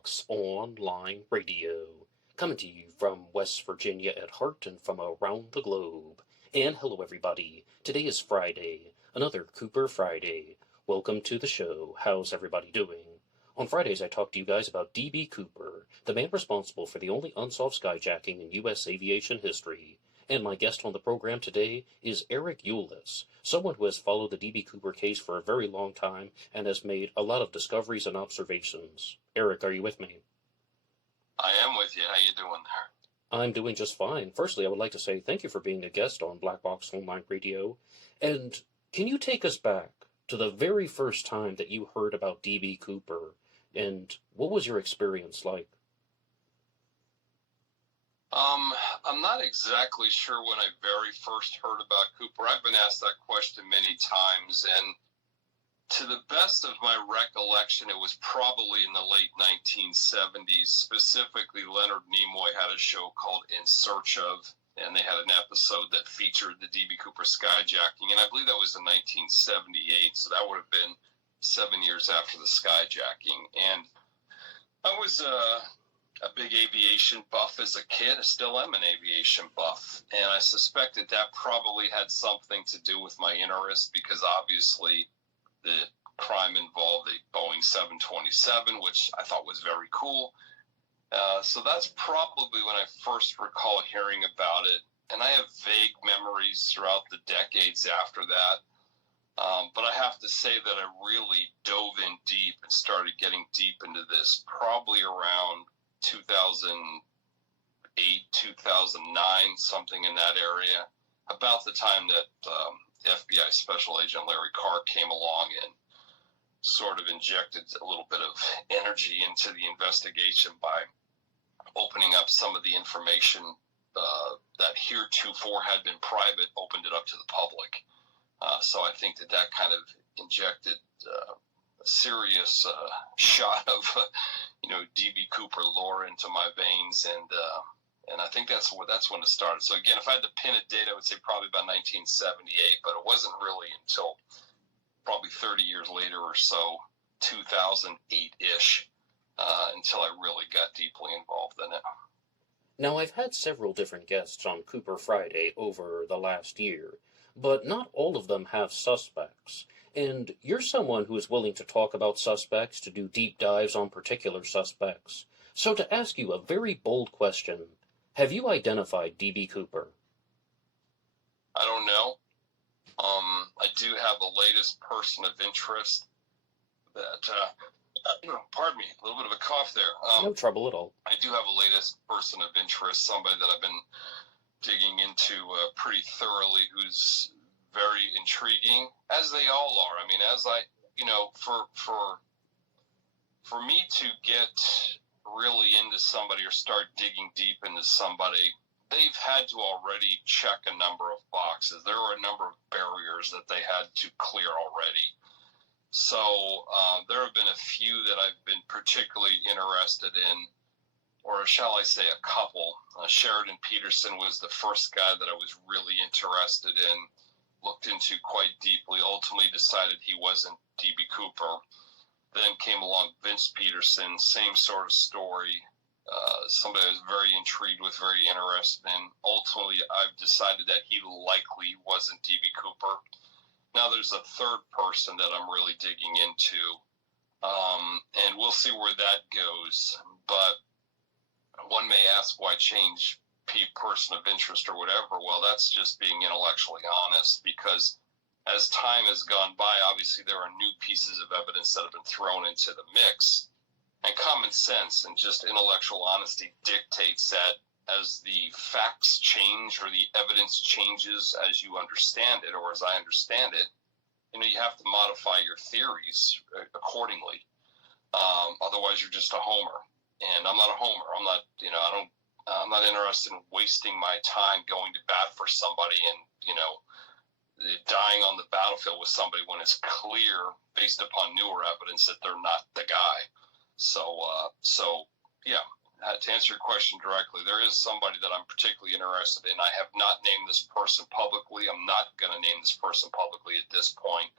Box Online Radio, coming to you from West Virginia at heart and from around the globe. And hello, everybody. Today is Friday, another Cooper Friday. Welcome to the show. How's everybody doing? On Fridays, I talk to you guys about D.B. Cooper, the man responsible for the only unsolved skyjacking in U.S. aviation history. And my guest on the program today is Eric Ulis, someone who has followed the D.B. Cooper case for a very long time and has made a lot of discoveries and observations. Eric, are you with me? I am with you. How you doing there? I'm doing just fine. Firstly, I would like to say thank you for being a guest on Black Box Online Radio. And can you take us back to the very first time that you heard about D.B. Cooper, and what was your experience like? I'm not exactly sure when I very first heard about Cooper. I've been asked that question many times, and to the best of my recollection, it was probably in the late 1970s. Specifically, Leonard Nimoy had a show called In Search Of, and they had an episode that featured the D.B. Cooper skyjacking, and I believe that was in 1978, so that would have been 7 years after the skyjacking. And I was a big aviation buff as a kid. I still am an aviation buff, and I suspect that probably had something to do with my interest, because obviously the crime involved a Boeing 727, which I thought was very cool. So that's probably when I first recall hearing about it, and I have vague memories throughout the decades after that. But I have to say that I really dove in deep and started getting deep into this probably around 2008, 2009, something in that area, about the time that FBI Special Agent Larry Carr came along and sort of injected a little bit of energy into the investigation by opening up some of the information that heretofore had been private, opened it up to the public. So I think that kind of injected a serious shot of, D.B. Cooper lore into my veins, and I think that's when it started. So again, if I had to pin a date, I would say probably about 1978, but it wasn't really until probably 30 years later or so, 2008-ish, until I really got deeply involved in it. Now, I've had several different guests on Cooper Friday over the last year, but not all of them have suspects. And you're someone who is willing to talk about suspects, to do deep dives on particular suspects. So to ask you a very bold question, have you identified D.B. Cooper? I don't know. I do have a latest person of interest that, pardon me, a little bit of a cough there. No trouble at all. I do have a latest person of interest, somebody that I've been digging into pretty thoroughly, who's very intriguing, as they all are. I mean, for me to get really into somebody or start digging deep into somebody, they've had to already check a number of boxes. There were a number of barriers that they had to clear already. So there have been a few that I've been particularly interested in, or shall I say a couple. Sheridan Peterson was the first guy that I was really interested in, looked into quite deeply, ultimately decided he wasn't D.B. Cooper. Then came along Vince Peterson, same sort of story. Somebody I was very intrigued with, very interested in. Ultimately, I've decided that he likely wasn't D.B. Cooper. Now there's a third person that I'm really digging into, and we'll see where that goes. But one may ask, why change person of interest or whatever? Well, that's just being intellectually honest, because as time has gone by, obviously there are new pieces of evidence that have been thrown into the mix. And common sense and just intellectual honesty dictates that as the facts change or the evidence changes as you understand it, or as I understand it, you have to modify your theories accordingly. Otherwise, you're just a homer. And I'm not a homer. I'm not, I'm not interested in wasting my time going to bat for somebody and, dying on the battlefield with somebody when it's clear, based upon newer evidence, that they're not the guy. So yeah, to answer your question directly, there is somebody that I'm particularly interested in. I have not named this person publicly. I'm not going to name this person publicly at this point.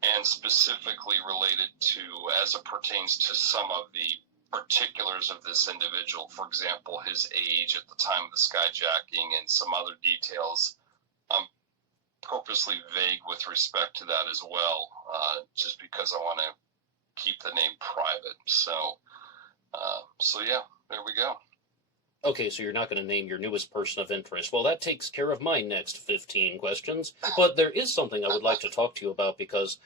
And specifically related to, as it pertains to some of the particulars of this individual, for example, his age at the time of the skyjacking and some other details. I'm purposely vague with respect to that as well, just because I want to keep the name private. So yeah, there we go. Okay, so you're not going to name your newest person of interest. Well, that takes care of my next 15 questions. But there is something I would like to talk to you about because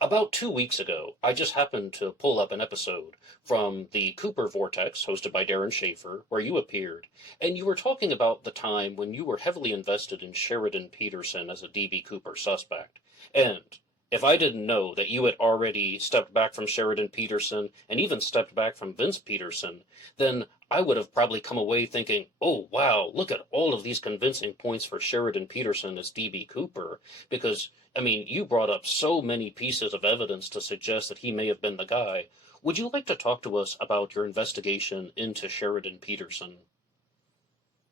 about 2 weeks ago, I just happened to pull up an episode from the Cooper Vortex, hosted by Darren Schaefer, where you appeared, and you were talking about the time when you were heavily invested in Sheridan Peterson as a D.B. Cooper suspect. And if I didn't know that you had already stepped back from Sheridan Peterson and even stepped back from Vince Peterson, then I would have probably come away thinking, oh, wow, look at all of these convincing points for Sheridan Peterson as D.B. Cooper, because I mean, you brought up so many pieces of evidence to suggest that he may have been the guy. Would you like to talk to us about your investigation into Sheridan Peterson?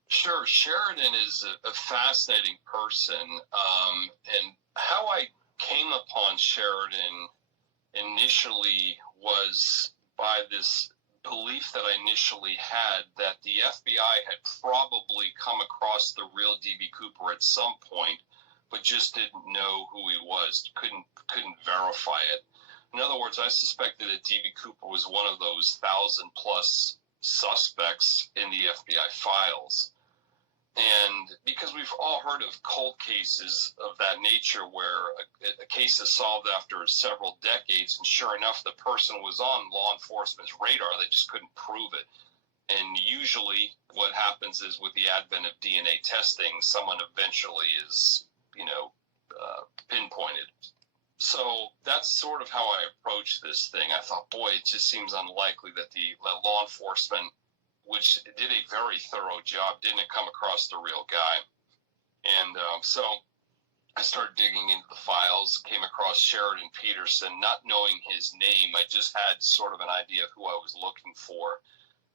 Sure. Sheridan is a fascinating person. And how I came upon Sheridan initially was by this belief that I initially had that the FBI had probably come across the real D.B. Cooper at some point, but just didn't know who he was, couldn't verify it. In other words, I suspected that D.B. Cooper was one of those 1,000+ suspects in the FBI files. And because we've all heard of cold cases of that nature where a case is solved after several decades, and sure enough, the person was on law enforcement's radar, they just couldn't prove it. And usually what happens is with the advent of DNA testing, someone eventually is pinpointed. So that's sort of how I approached this thing. I thought, boy, it just seems unlikely that the law enforcement, which did a very thorough job, didn't come across the real guy. And so I started digging into the files, came across Sheridan Peterson, not knowing his name. I just had sort of an idea of who I was looking for.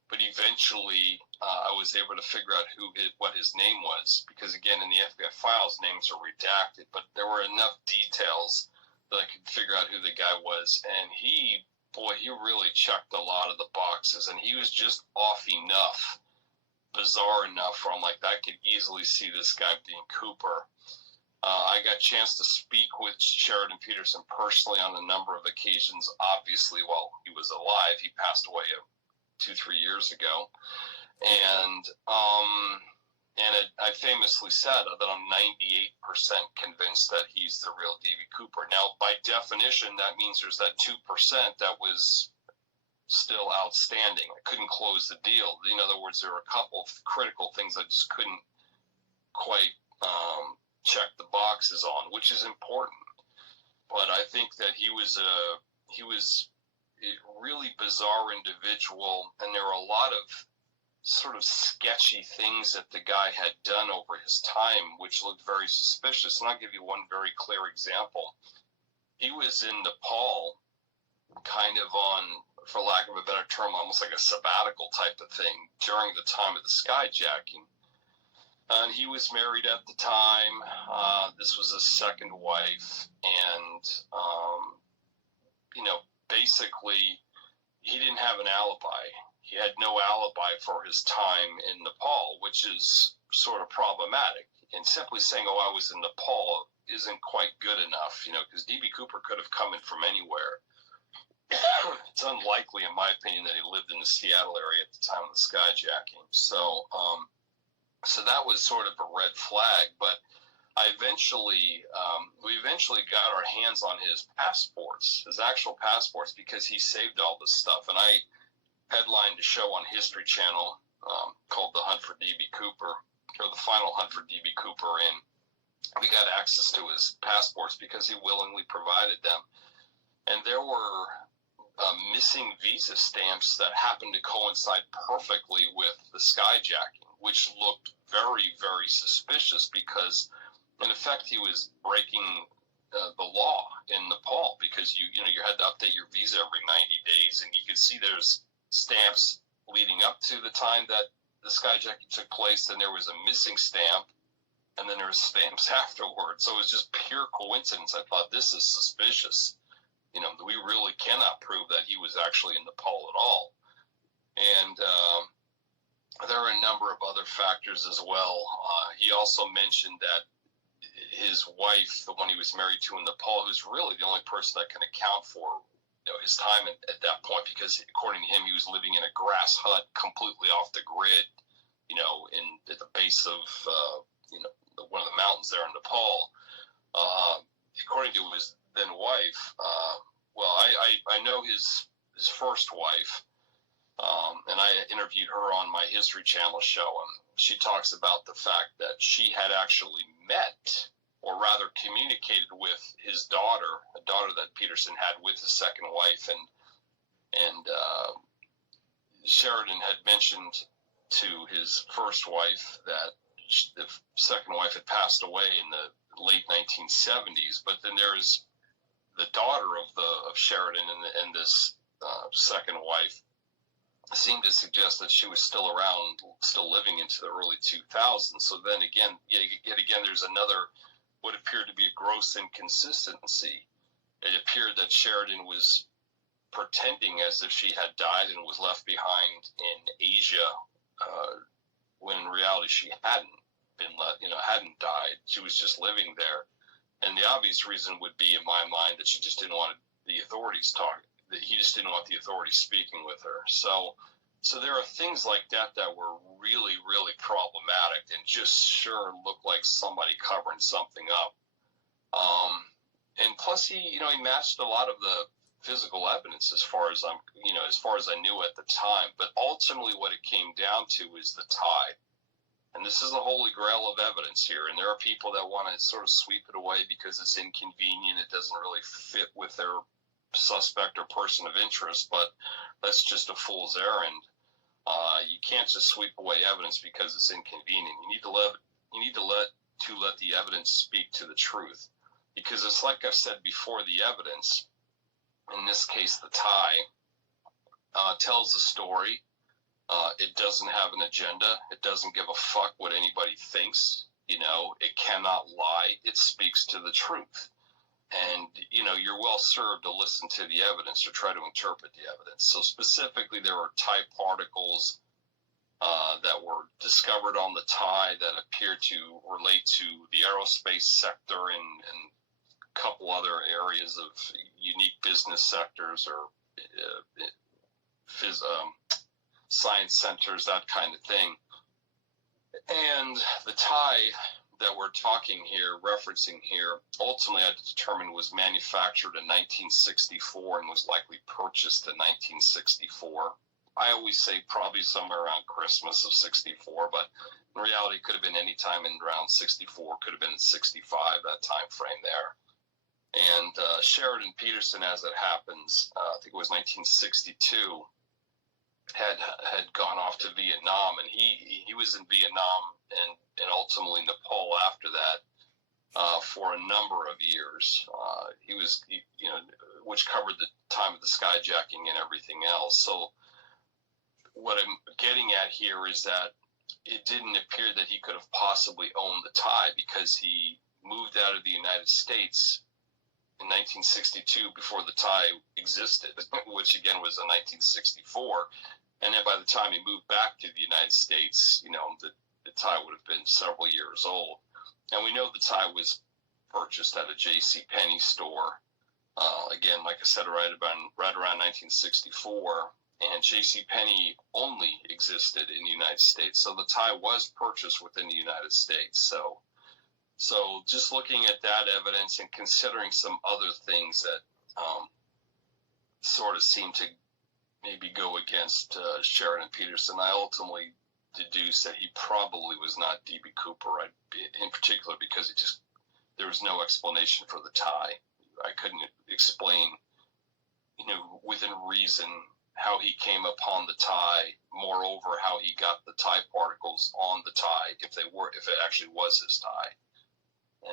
But eventually, I was able to figure out what his name was, because again, in the FBI files, names are redacted. But there were enough details that I could figure out who the guy was, and he really checked a lot of the boxes, and he was just off enough, bizarre enough, where I'm like, I could easily see this guy being Cooper. I got a chance to speak with Sheridan Peterson personally on a number of occasions. Obviously, while he was alive, he passed away 2-3 years ago, and I famously said that I'm 98% convinced that he's the real D.B. Cooper. Now, by definition, that means there's that 2% that was still outstanding. I couldn't close the deal. In other words, there were a couple of critical things I just couldn't quite check the boxes on, which is important. But I think that he was a really bizarre individual, and there were a lot of sort of sketchy things that the guy had done over his time, which looked very suspicious. And I'll give you one very clear example. He was in Nepal, kind of on, for lack of a better term, almost like a sabbatical type of thing during the time of the skyjacking. And he was married at the time. This was his second wife. And, basically, he didn't have an alibi. He had no alibi for his time in Nepal, which is sort of problematic. And simply saying, I was in Nepal isn't quite good enough, because D.B. Cooper could have come in from anywhere. It's unlikely, in my opinion, that he lived in the Seattle area at the time of the skyjacking. So that was sort of a red flag. But we eventually got our hands on his passports, his actual passports, because he saved all this stuff. And I headlined a show on History Channel called The Hunt for D.B. Cooper, or The Final Hunt for D.B. Cooper, and we got access to his passports because he willingly provided them. And there were missing visa stamps that happened to coincide perfectly with the skyjacking, which looked very, very suspicious because, in effect, he was breaking the law in Nepal, because you had to update your visa every 90 days, and you could see there's stamps leading up to the time that the skyjacking took place, and there was a missing stamp, and then there were stamps afterwards. So it was just pure coincidence. I thought, this is suspicious. We really cannot prove that he was actually in Nepal at all. factors as well. He also mentioned that his wife, the one he was married to in Nepal, who's really the only person that can account for his time at that point, because according to him, he was living in a grass hut completely off the grid, at the base of one of the mountains there in Nepal. According to his then wife, I know his first wife, and I interviewed her on my History Channel show, and she talks about the fact that she had actually met, or rather communicated with his daughter, a daughter that Peterson had with his second wife, and Sheridan had mentioned to his first wife that the second wife had passed away in the late 1970s, but then there's the daughter of Sheridan and this second wife seemed to suggest that she was still around, still living into the early 2000s. So then again, there's another, what appeared to be a gross inconsistency. It appeared that Sheridan was pretending as if she had died and was left behind in Asia, when in reality she hadn't died. She was just living there. And the obvious reason would be, in my mind, that she just didn't want the authorities talking. That he just didn't want the authorities speaking with her. So there are things like that were really, really problematic and just sure looked like somebody covering something up. And plus he matched a lot of the physical evidence as far as I knew at the time. But ultimately what it came down to is the tie. And this is the holy grail of evidence here. And there are people that want to sort of sweep it away because it's inconvenient. It doesn't really fit with their suspect or person of interest, but that's just a fool's errand. You can't just sweep away evidence because it's inconvenient. You need to let the evidence speak to the truth, because it's like I've said before, the evidence, in this case the tie, tells the story. It doesn't have an agenda. It doesn't give a fuck what anybody thinks. It cannot lie. It speaks to the truth. And, you're well served to listen to the evidence or try to interpret the evidence. So specifically, there were tie particles that were discovered on the tie that appear to relate to the aerospace sector and a couple other areas of unique business sectors or science centers, that kind of thing. And the tie that we're referencing here, ultimately I determined was manufactured in 1964 and was likely purchased in 1964. I always say probably somewhere around Christmas of 64, but in reality it could have been any time in around 64, could have been in 65, that time frame there. And Sheridan Peterson, as it happens, I think it was 1962, had gone off to Vietnam, and he was in Vietnam and ultimately Nepal after that for a number of years. Which covered the time of the skyjacking and everything else. So what I'm getting at here is that it didn't appear that he could have possibly owned the tie, because he moved out of the United States in 1962 before the tie existed, which again was in 1964. And then by the time he moved back to the United States, the tie would have been several years old. And we know the tie was purchased at a JCPenney store. Again, like I said, right around 1964. And JCPenney only existed in the United States. So the tie was purchased within the United States. So just looking at that evidence and considering some other things that sort of seem to maybe go against Sheridan Peterson, I ultimately deduced that he probably was not D.B. Cooper, in particular because there was no explanation for the tie. I couldn't explain, within reason how he came upon the tie, moreover, how he got the tie particles on the tie, if it actually was his tie.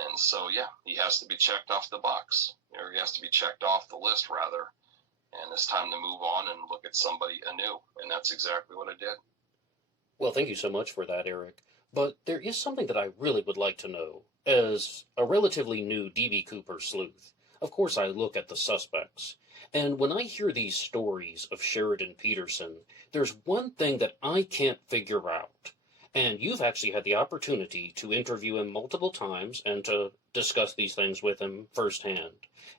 And so, yeah, he has to be checked off the box, or he has to be checked off the list, rather. And it's time to move on and look at somebody anew. And that's exactly what I did. Well, thank you so much for that, Eric. But there is something that I really would like to know. As a relatively new D.B. Cooper sleuth, of course I look at the suspects. And when I hear these stories of Sheridan Peterson, there's one thing that I can't figure out. And you've actually had the opportunity to interview him multiple times and to discuss these things with him firsthand.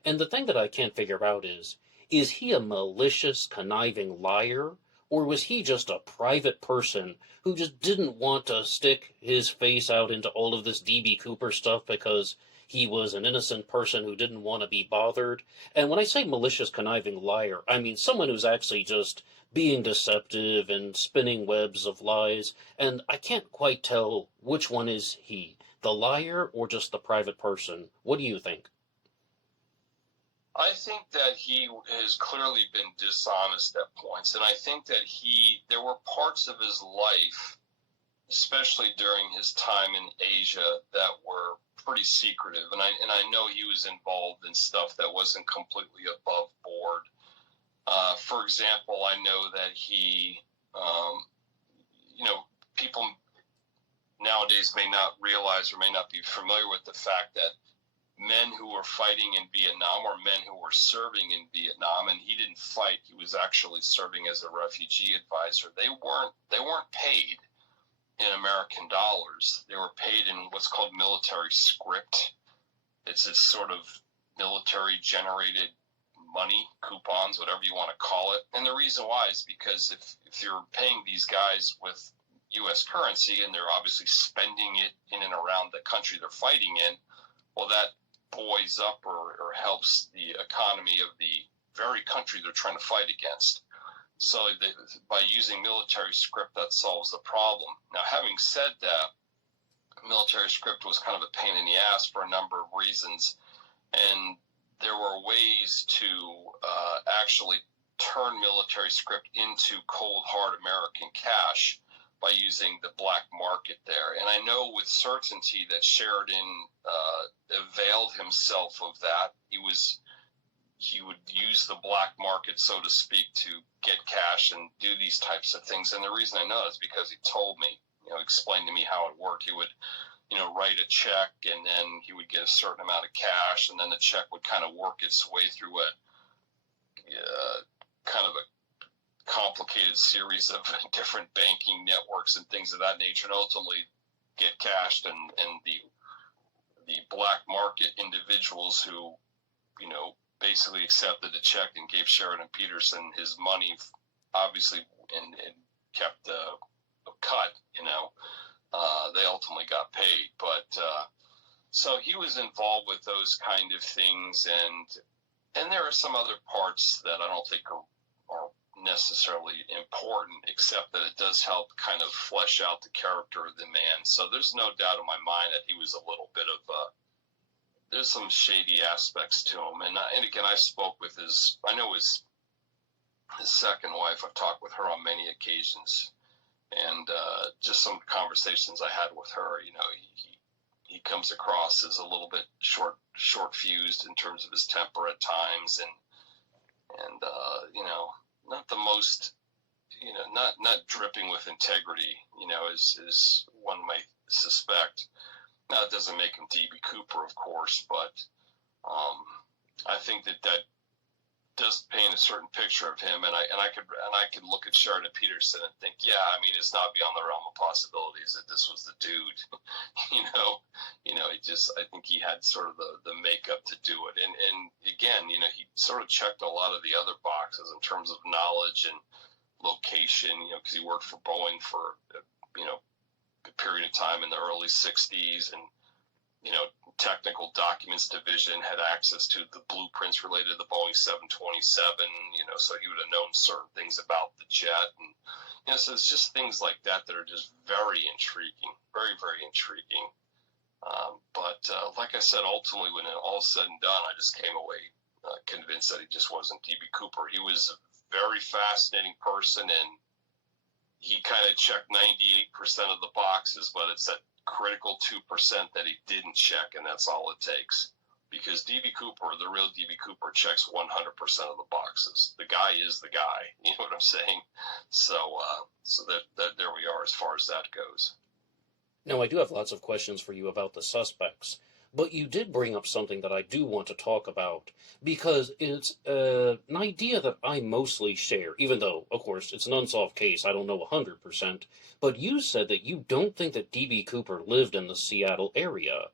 And the thing that I can't figure out is he a malicious, conniving liar? Or was he just a private person who just didn't want to stick his face out into all of this D.B. Cooper stuff because he was an innocent person who didn't want to be bothered? And when I say malicious, conniving liar, I mean someone who's actually just being deceptive and spinning webs of lies, and I can't quite tell which one is he, the liar or just the private person. What do you think? I think that he has clearly been dishonest at points, and I think that there were parts of his life, especially during his time in Asia, that were pretty secretive, and I know he was involved in stuff that wasn't completely above board. For example, I know that people nowadays may not realize or may not be familiar with the fact that men who were fighting in Vietnam or men who were serving in Vietnam, and he didn't fight, he was actually serving as a refugee advisor. They weren't paid in American dollars. They were paid in what's called military script. It's this sort of military generated money, coupons, whatever you want to call it. And the reason why is because if you're paying these guys with U.S. currency and they're obviously spending it in and around the country they're fighting in, well, that buoys up or helps the economy of the very country they're trying to fight against. So by using military script, that solves the problem. Now, having said that, military script was kind of a pain in the ass for a number of reasons, and there were ways to actually turn military script into cold, hard American cash by using the black market there. And I know with certainty that Sheridan availed himself of that. He would use the black market, so to speak, to get cash and do these types of things. And the reason I know is because he told me, explained to me how it worked. He would, write a check, and then he would get a certain amount of cash, and then the check would kind of work its way through a kind of a complicated series of different banking networks and things of that nature, and ultimately get cashed. And the black market individuals who, basically accepted the check and gave Sheridan Peterson his money, obviously, and kept a cut, they ultimately got paid. But so he was involved with those kind of things, and there are some other parts that I don't think are necessarily important, except that it does help kind of flesh out the character of the man. So there's no doubt in my mind that he was a little bit of there's some shady aspects to him. And again, I spoke with his second wife. I've talked with her on many occasions, and just some conversations I had with her, he comes across as a little bit short fused in terms of his temper at times, and not the most, not dripping with integrity, as one might suspect. Now, it doesn't make him D.B. Cooper, of course, but I think that does paint a certain picture of him, and I could look at Sheridan Peterson and think, yeah, I mean, it's not beyond the realm of possibilities that this was the dude. I think he had sort of the makeup to do it, and again, he sort of checked a lot of the other boxes in terms of knowledge and location, because he worked for Boeing for a period of time in the early 60s, and technical documents division had access to the blueprints related to the Boeing 727, so he would have known certain things about the jet, and so it's just things like that are just very intriguing, very, very intriguing. But like I said, ultimately, when it all said and done, I just came away convinced that he just wasn't D.B. Cooper. He was a very fascinating person, and he kind of checked 98% of the boxes, but it's that critical 2% that he didn't check, and that's all it takes. Because D.B. Cooper, the real D.B. Cooper, checks 100% of the boxes. The guy is the guy. You know what I'm saying? So that there we are as far as that goes. Now, I do have lots of questions for you about the suspects, But you did bring up something that I do want to talk about because it's an idea that I mostly share, even though, of course, it's an unsolved case. I don't know 100%. But you said that you don't think that D.B. Cooper lived in the Seattle area.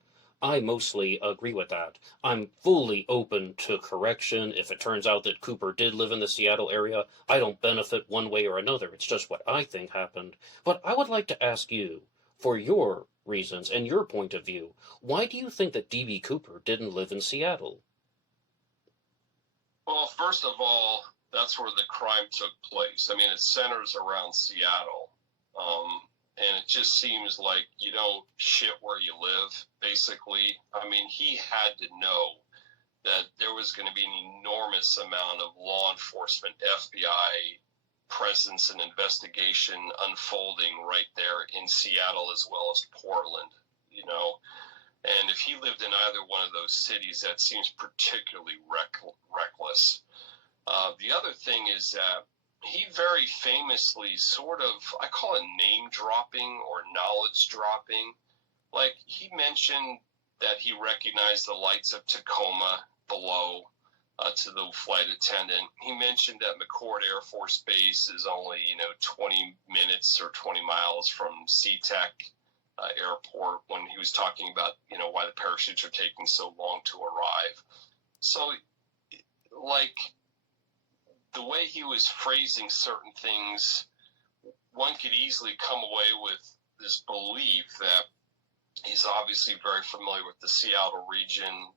I mostly agree with that. I'm fully open to correction if it turns out that Cooper did live in the Seattle area. I don't benefit one way or another. It's just what I think happened. But I would like to ask you, for your reasons and your point of view, why do you think that D.B. Cooper didn't live in Seattle? Well, first of all, that's where the crime took place. I mean, it centers around Seattle. And it just seems like you don't shit where you live, basically. I mean, he had to know that there was going to be an enormous amount of law enforcement, FBI presence and investigation unfolding right there in Seattle as well as Portland, you know. And if he lived in either one of those cities, that seems particularly reckless. The other thing is that he very famously sort of, I call it name dropping or knowledge dropping. Like, he mentioned that he recognized the lights of Tacoma below to the flight attendant. He mentioned that McCord Air Force Base is only, 20 minutes or 20 miles from SeaTac airport when he was talking about, why the parachutes are taking so long to arrive. So, like, the way he was phrasing certain things, one could easily come away with this belief that he's obviously very familiar with the Seattle region.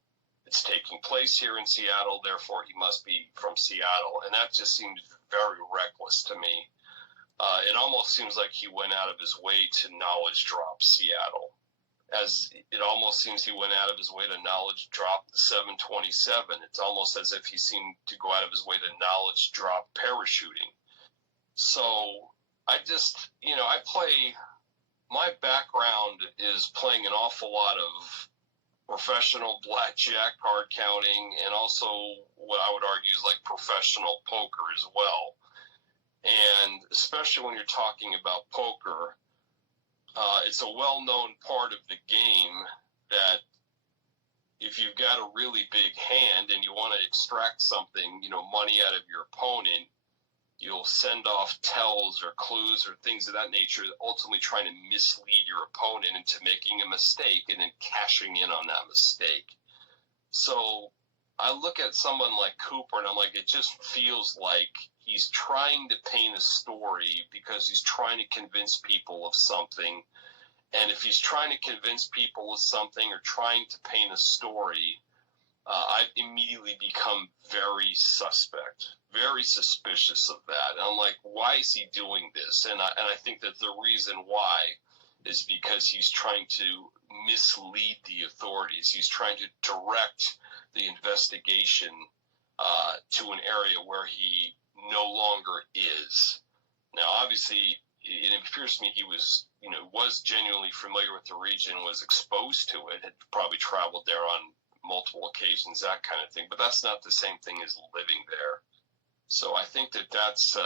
It's taking place here in Seattle, therefore he must be from Seattle. And that just seems very reckless to me. It almost seems like he went out of his way to knowledge drop Seattle. As it almost seems he went out of his way to knowledge drop the 727. It's almost as if he seemed to go out of his way to knowledge drop parachuting. So I just, my background is playing an awful lot of professional blackjack, card counting, and also what I would argue is like professional poker as well. And especially when you're talking about poker, it's a well-known part of the game that if you've got a really big hand and you want to extract something, money out of your opponent, you'll send off tells or clues or things of that nature, ultimately trying to mislead your opponent into making a mistake and then cashing in on that mistake. So I look at someone like Cooper and I'm like, it just feels like he's trying to paint a story because he's trying to convince people of something. And if he's trying to convince people of something or trying to paint a story, I immediately become very suspicious of that. And I'm like, why is he doing this? And I think that the reason why is because he's trying to mislead the authorities. He's trying to direct the investigation to an area where he no longer is. Now, obviously, it appears to me he was genuinely familiar with the region, was exposed to it, had probably traveled there on multiple occasions, that kind of thing. But that's not the same thing as living there. So I think that's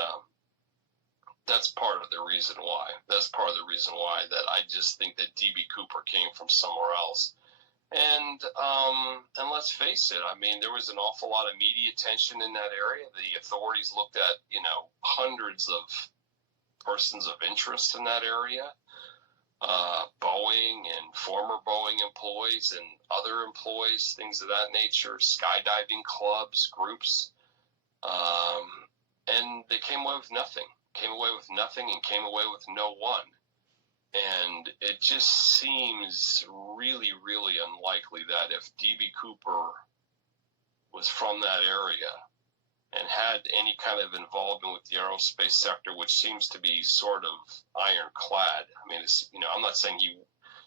part of the reason why. That's part of the reason why that I just think that D.B. Cooper came from somewhere else. And let's face it, I mean, there was an awful lot of media attention in that area. The authorities looked at, hundreds of persons of interest in that area. Boeing and former Boeing employees and other employees, things of that nature, skydiving clubs, groups. And they came away with nothing. Came away with nothing and came away with no one. And it just seems really, really unlikely that if D.B. Cooper was from that area and had any kind of involvement with the aerospace sector, which seems to be sort of ironclad. I mean, I'm not saying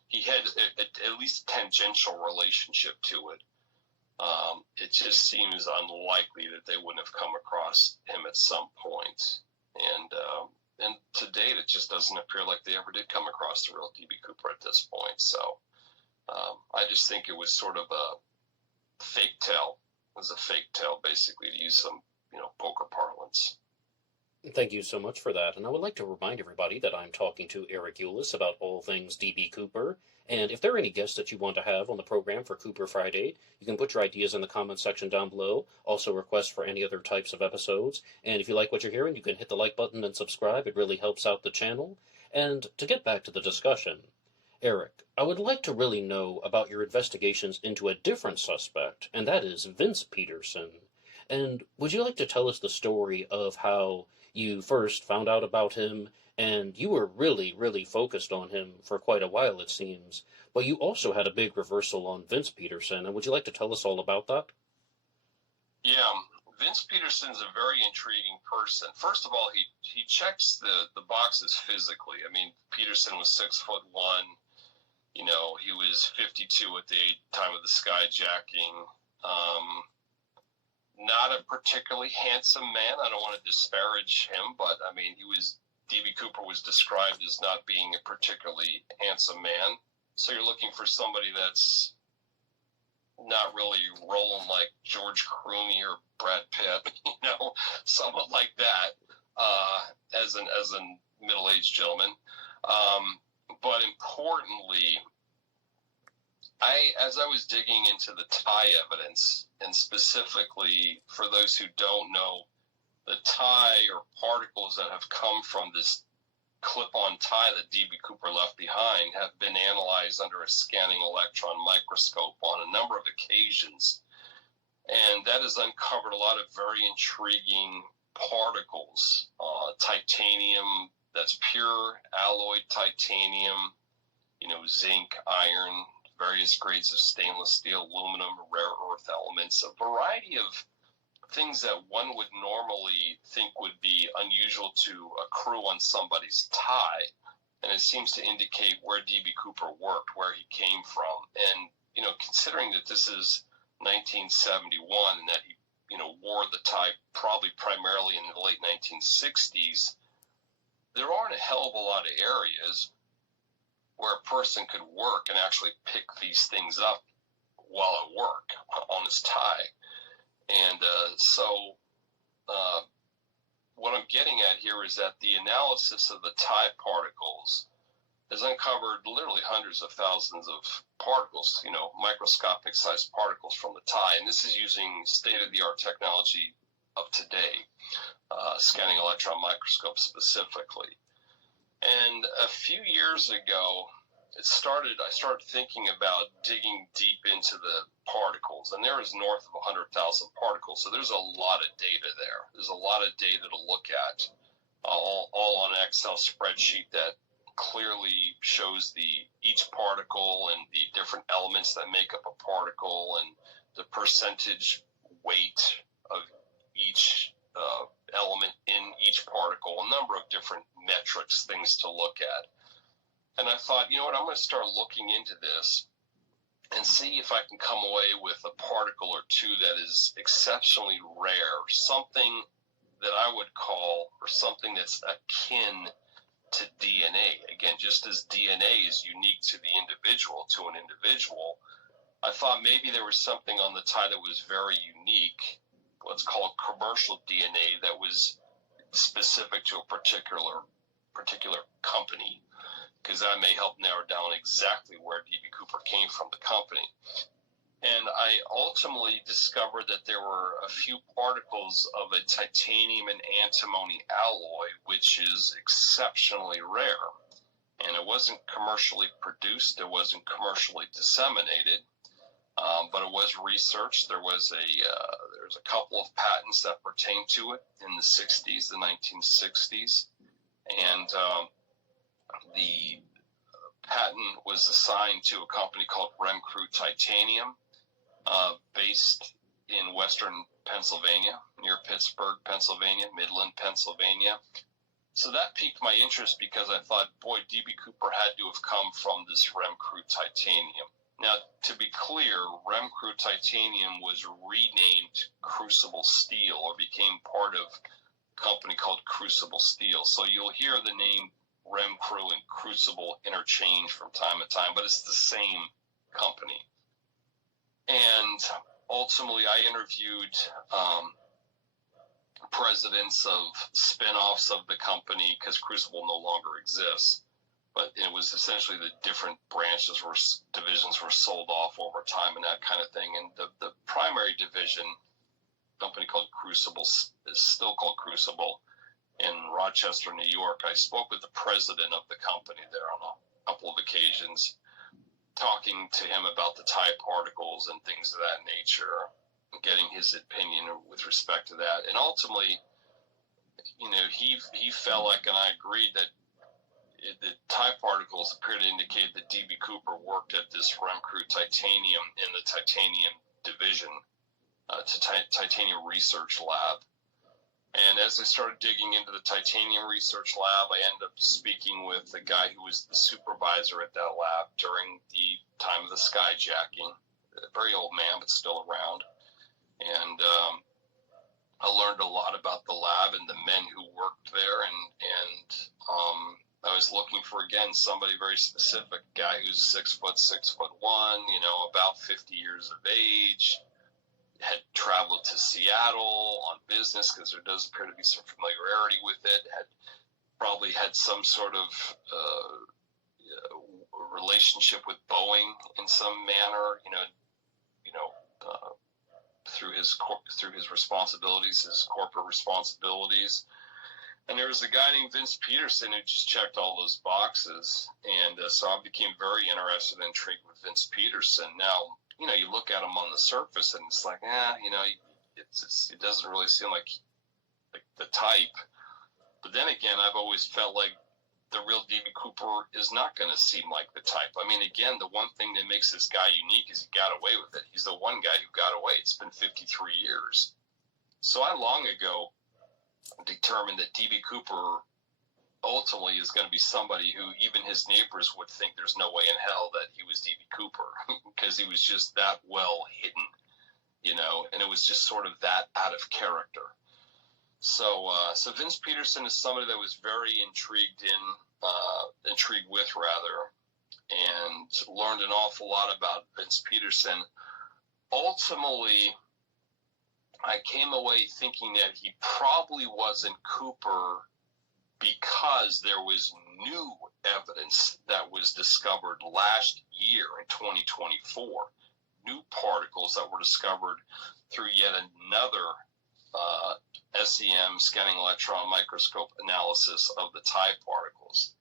he had at least a tangential relationship to it. It just seems unlikely that they wouldn't have come across him at some point. And to date, it just doesn't appear like they ever did come across the real D.B. Cooper at this point. So I just think it was sort of a fake tale. It was a fake tale, basically, to use some, poker parlance. Thank you so much for that. And I would like to remind everybody that I'm talking to Eric Ulis about all things DB Cooper. And if there are any guests that you want to have on the program for Cooper Friday, you can put your ideas in the comments section down below. Also, requests for any other types of episodes. And if you like what you're hearing, you can hit the like button and subscribe. It really helps out the channel. And to get back to the discussion, Eric, I would like to really know about your investigations into a different suspect, and that is Vince Peterson. And would you like to tell us the story of how you first found out about him, and you were really, really focused on him for quite a while, it seems, but you also had a big reversal on Vince Peterson, and would you like to tell us all about that? Yeah, Vince Peterson's a very intriguing person. First of all, he checks the boxes physically. I mean, Peterson was 6'1". You know, he was 52 at the time of the skyjacking. Not a particularly handsome man. I don't want to disparage him, but I mean, DB Cooper was described as not being a particularly handsome man. So you're looking for somebody that's not really rolling like George Clooney or Brad Pitt, someone like that, as an middle-aged gentleman. But importantly, as I was digging into the tie evidence, and specifically for those who don't know, the tie or particles that have come from this clip-on tie that DB Cooper left behind have been analyzed under a scanning electron microscope on a number of occasions. And that has uncovered a lot of very intriguing particles. Titanium, that's pure alloyed titanium, zinc, iron, various grades of stainless steel, aluminum, rare earth elements, a variety of things that one would normally think would be unusual to accrue on somebody's tie. And it seems to indicate where DB Cooper worked, where he came from. And, considering that this is 1971 and that he, wore the tie probably primarily in the late 1960s, there aren't a hell of a lot of areas where a person could work and actually pick these things up while at work on his tie. And what I'm getting at here is that the analysis of the tie particles has uncovered literally hundreds of thousands of particles, microscopic sized particles from the tie. And this is using state-of-the-art technology of today, scanning electron microscopes specifically. And a few years ago, I started thinking about digging deep into the particles, and there is north of 100,000 particles, so there's a lot of data there. There's a lot of data to look at, all on an Excel spreadsheet that clearly shows each particle and the different elements that make up a particle and the percentage weight of each element in each particle, a number of different metrics, things to look at. And I thought, I'm going to start looking into this and see if I can come away with a particle or two that is exceptionally rare, something that I would call, or something that's akin to DNA. Again, just as DNA is unique to an individual, I thought maybe there was something on the tie that was very unique, let's call it commercial DNA, that was specific to a particular company, because that may help narrow down exactly where DB Cooper came from, the company. And I ultimately discovered that there were a few particles of a titanium and antimony alloy, which is exceptionally rare. And it wasn't commercially produced, it wasn't commercially disseminated, but it was researched. There's a couple of patents that pertain to it in the 60s, the 1960s. And the patent was assigned to a company called Remcrew Titanium, based in western Pennsylvania, near Pittsburgh, Pennsylvania, Midland, Pennsylvania. So that piqued my interest because I thought, boy, DB Cooper had to have come from this Remcrew Titanium. Now, to be clear, Remcrew Titanium was renamed Crucible Steel, or became part of a company called Crucible Steel. So you'll hear the name Remcrew and Crucible interchange from time to time, but it's the same company. And ultimately, I interviewed presidents of spin-offs of the company, because Crucible no longer exists. But it was essentially the different divisions were sold off over time and that kind of thing. And the primary division, company called Crucible, is still called Crucible in Rochester, New York. I spoke with the president of the company there on a couple of occasions, talking to him about the tie particles and things of that nature, getting his opinion with respect to that. And ultimately, he felt like, and I agreed, that the tie particles appear to indicate that D.B. Cooper worked at this Remcrew Titanium in the titanium division, titanium research lab. And as I started digging into the titanium research lab, I ended up speaking with the guy who was the supervisor at that lab during the time of the skyjacking. A very old man, but still around. And I learned a lot about the lab and the men who worked there, and I was looking for, again, somebody very specific, a guy who's 6'1", about 50 years of age, had traveled to Seattle on business because there does appear to be some familiarity with it, had probably had some sort of relationship with Boeing in some manner, through his responsibilities, his corporate responsibilities. And there was a guy named Vince Peterson who just checked all those boxes. And so I became very interested and intrigued with Vince Peterson. Now, you look at him on the surface and it's like, it doesn't really seem like the type. But then again, I've always felt like the real D.B. Cooper is not going to seem like the type. I mean, again, the one thing that makes this guy unique is he got away with it. He's the one guy who got away. It's been 53 years. So I long ago determined that D.B. Cooper ultimately is going to be somebody who even his neighbors would think there's no way in hell that he was D.B. Cooper because he was just that well hidden, and it was just sort of that out of character. So Vince Peterson is somebody that was very intrigued with, and learned an awful lot about Vince Peterson. Ultimately, I came away thinking that he probably wasn't Cooper because there was new evidence that was discovered last year in 2024. New particles that were discovered through yet another SEM, scanning electron microscope analysis of the tie particles.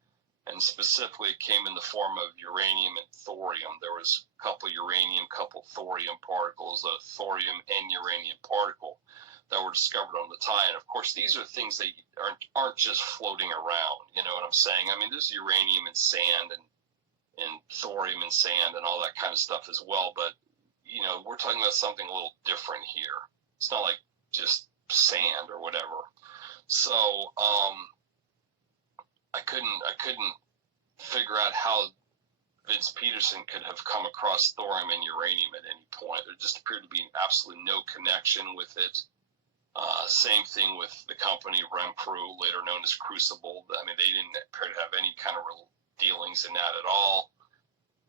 And specifically, it came in the form of uranium and thorium. There was a couple uranium, couple thorium particles, a thorium and uranium particle that were discovered on the tie. And of course, these are things that aren't just floating around. You know what I'm saying? I mean, there's uranium and sand and thorium and sand and all that kind of stuff as well. But, we're talking about something a little different here. It's not like just sand or whatever. So I couldn't figure out how Vince Peterson could have come across thorium and uranium at any point. There just appeared to be absolutely no connection with it. Same thing with the company Remcrew, later known as Crucible. I mean, they didn't appear to have any kind of real dealings in that at all.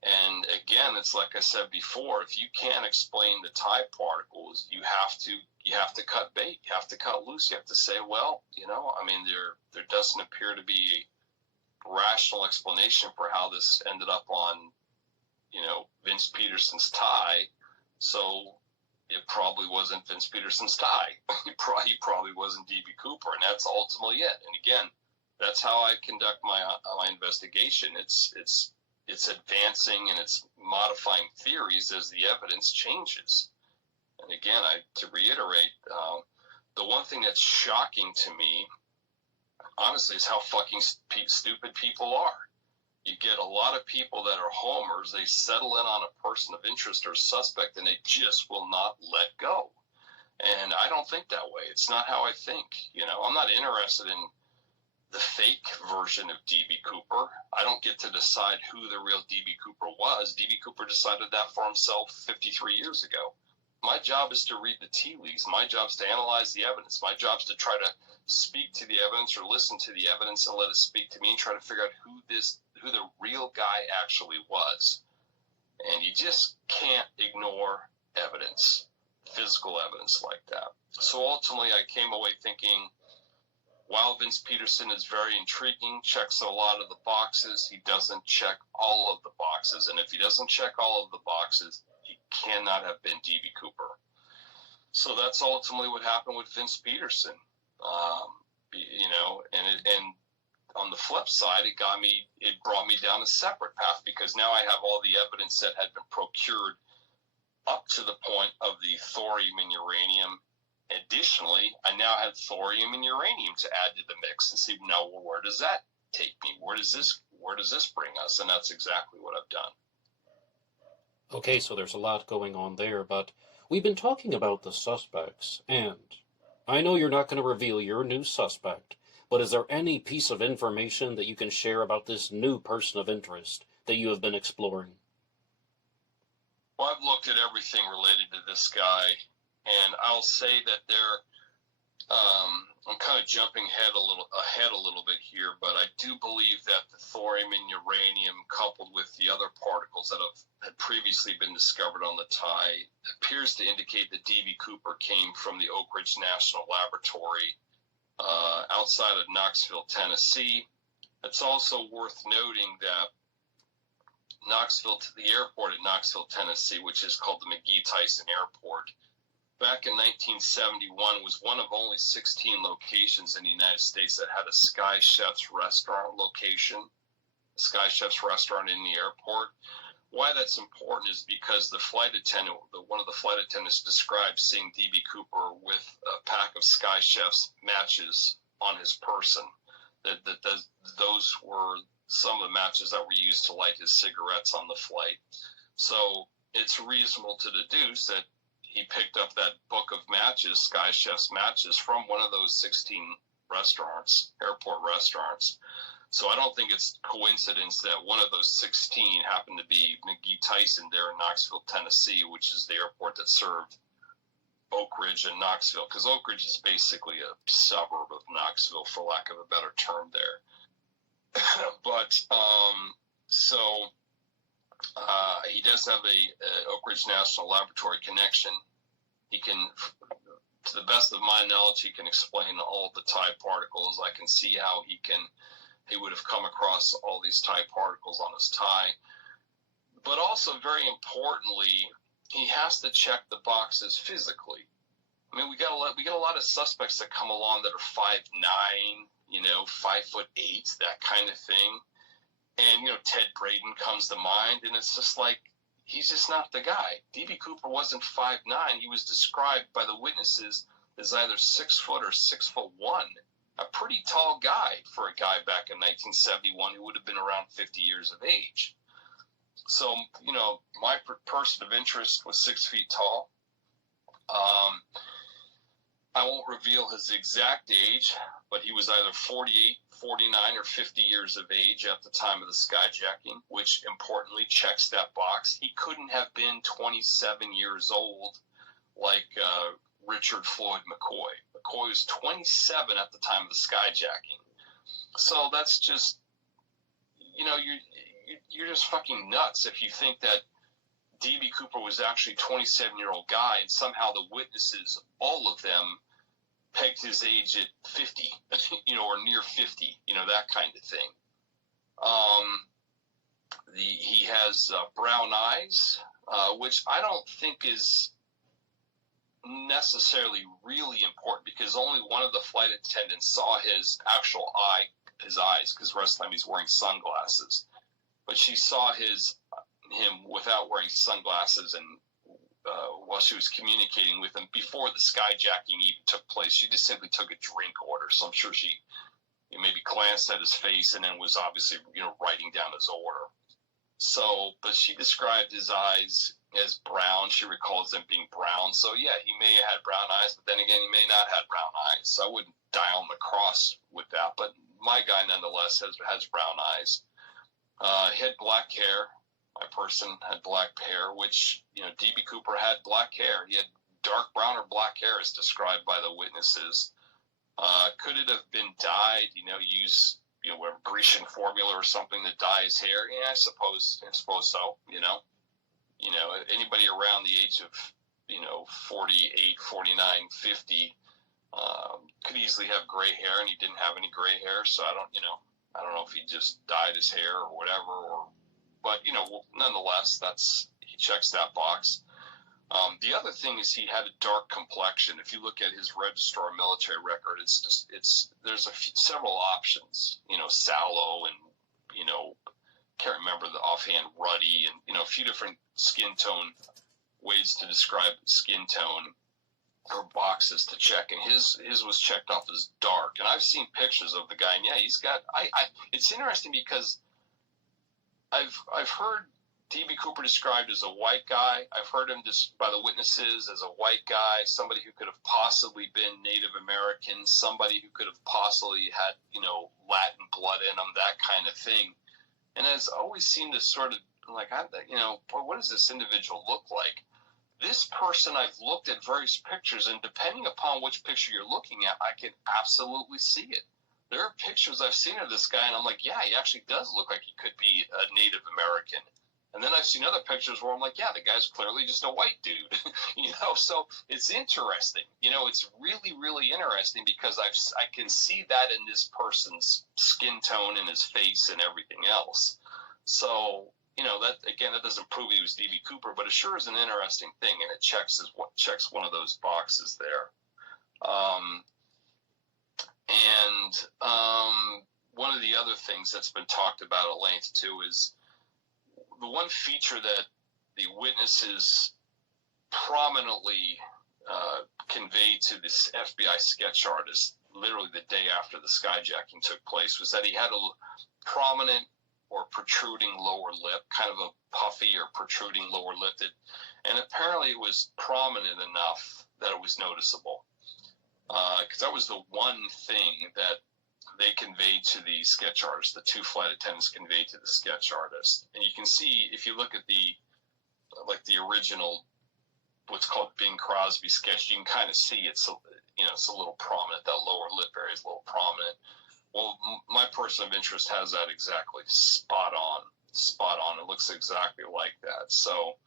And again, it's like I said before, if you can't explain the tie particles, you have to cut bait. You have to cut loose. You have to say, well, there doesn't appear to be a rational explanation for how this ended up on, Vince Peterson's tie. So it probably wasn't Vince Peterson's tie. He probably wasn't D.B. Cooper, and that's ultimately it. And again, that's how I conduct my investigation. It's advancing and it's modifying theories as the evidence changes. And again, to reiterate, the one thing that's shocking to me, honestly, is how fucking stupid people are. You get a lot of people that are homers, they settle in on a person of interest or suspect, and they just will not let go. And I don't think that way. It's not how I think. I'm not interested in the fake version of D.B. Cooper. I don't get to decide who the real D.B. Cooper was. D.B. Cooper decided that for himself 53 years ago. My job is to read the tea leaves. My job is to analyze the evidence. My job is to try to speak to the evidence or listen to the evidence and let it speak to me and try to figure out who the real guy actually was. And you just can't ignore evidence. physical evidence like that. So ultimately, I came away thinking, while Vince Peterson is very intriguing, checks a lot of the boxes, he doesn't check all of the boxes. And if he doesn't check all of the boxes, he cannot have been D.B. Cooper. So that's ultimately what happened with Vince Peterson. And on the flip side, it brought me down a separate path, because now I have all the evidence that had been procured up to the point of the thorium and uranium. Additionally, I now had thorium and uranium to add to the mix and see, now, well, where does that take me? Where does this bring us? And that's exactly what I've done. Okay, so there's a lot going on there, but we've been talking about the suspects, and I know you're not going to reveal your new suspect, but is there any piece of information that you can share about this new person of interest that you have been exploring? Well, I've looked at everything related to this guy, and I'll say that I'm kind of jumping ahead a little bit here, but I do believe that the thorium and uranium, coupled with the other particles that had previously been discovered on the tie, appears to indicate that D.B. Cooper came from the Oak Ridge National Laboratory outside of Knoxville, Tennessee. It's also worth noting that the airport at Knoxville, Tennessee, which is called the McGee-Tyson Airport, back in 1971 was one of only 16 locations in the United States that had a Sky Chef's restaurant location, Sky Chef's restaurant in the airport. Why that's important is because one of the flight attendants described seeing D.B. Cooper with a pack of Sky Chef's matches on his person. Those were some of the matches that were used to light his cigarettes on the flight. So it's reasonable to deduce that he picked up that book of matches, Sky Chef's matches, from one of those 16 airport restaurants. So I don't think it's coincidence that one of those 16 happened to be McGee-Tyson there in Knoxville, Tennessee, which is the airport that served Oak Ridge and Knoxville, because Oak Ridge is basically a suburb of Knoxville, for lack of a better term there. But he does have a Oak Ridge National Laboratory connection. He can, to the best of my knowledge, he can explain all the tie particles. I can see how he would have come across all these tie particles on his tie. But also, very importantly, he has to check the boxes physically. I mean, we got a lot of suspects that come along that are 5'9", 5'8", that kind of thing. And, Ted Braden comes to mind, and it's just like, he's just not the guy. D.B. Cooper wasn't 5'9". He was described by the witnesses as either 6 foot or 6'1". A pretty tall guy for a guy back in 1971 who would have been around 50 years of age. So, my person of interest was 6 feet tall. I won't reveal his exact age, but he was either 48, 49, or 50 years of age at the time of the skyjacking, which importantly checks that box. He couldn't have been 27 years old like Richard Floyd McCoy. McCoy was 27 at the time of the skyjacking. So that's just, you're just fucking nuts if you think that D.B. Cooper was actually a 27-year-old guy, and somehow the witnesses, all of them, pegged his age at 50, or near 50, that kind of thing. He has brown eyes, which I don't think is necessarily really important, because only one of the flight attendants saw his actual his eyes, because the rest of the time he's wearing sunglasses. But she saw him without wearing sunglasses, and while she was communicating with him before the skyjacking even took place, she just simply took a drink order. So I'm sure she maybe glanced at his face and then was obviously writing down his order. So, but she described his eyes as brown. She recalls them being brown. So yeah, he may have had brown eyes, but then again, he may not have brown eyes. So I wouldn't dial him across with that. But my guy nonetheless has brown eyes. He had black hair. My person had black hair, which, D.B. Cooper had black hair. He had dark brown or black hair as described by the witnesses. Could it have been dyed, use, whatever Grecian formula or something to dye his hair? Yeah, I suppose so, Anybody around the age of, 48, 49, 50. Could easily have gray hair, and he didn't have any gray hair, so I don't know if he just dyed his hair or whatever, but nonetheless, he checks that box. The other thing is he had a dark complexion. If you look at his registrar military record, there's several options, sallow and, can't remember the offhand, ruddy, and, a few different skin tone ways to describe skin tone or boxes to check. And his was checked off as dark. And I've seen pictures of the guy, and yeah, he's got, it's interesting because I've heard D.B. Cooper described as a white guy. I've heard him by the witnesses as a white guy, somebody who could have possibly been Native American, somebody who could have possibly had, Latin blood in him, that kind of thing. And it's always seemed to sort of like, boy, what does this individual look like? This person, I've looked at various pictures, and depending upon which picture you're looking at, I can absolutely see it. There are pictures I've seen of this guy, and I'm like, yeah, he actually does look like he could be a Native American. And then I've seen other pictures where I'm like, yeah, the guy's clearly just a white dude, so it's interesting. It's really, really interesting because I can see that in this person's skin tone and his face and everything else. So, that doesn't prove he was D.B. Cooper, but it sure is an interesting thing, and it checks one of those boxes there. One of the other things that's been talked about at length, too, is the one feature that the witnesses prominently conveyed to this FBI sketch artist literally the day after the skyjacking took place was that he had a prominent or protruding lower lip, kind of a puffy or protruding lower lip, and apparently it was prominent enough that it was noticeable. Because that was the one thing that they conveyed to the sketch artist, the two flight attendants conveyed to the sketch artist. And you can see, if you look at the original, what's called Bing Crosby sketch, you can kind of see it's a little prominent. That lower lip area is a little prominent. Well, my person of interest has that exactly spot on. It looks exactly like that. So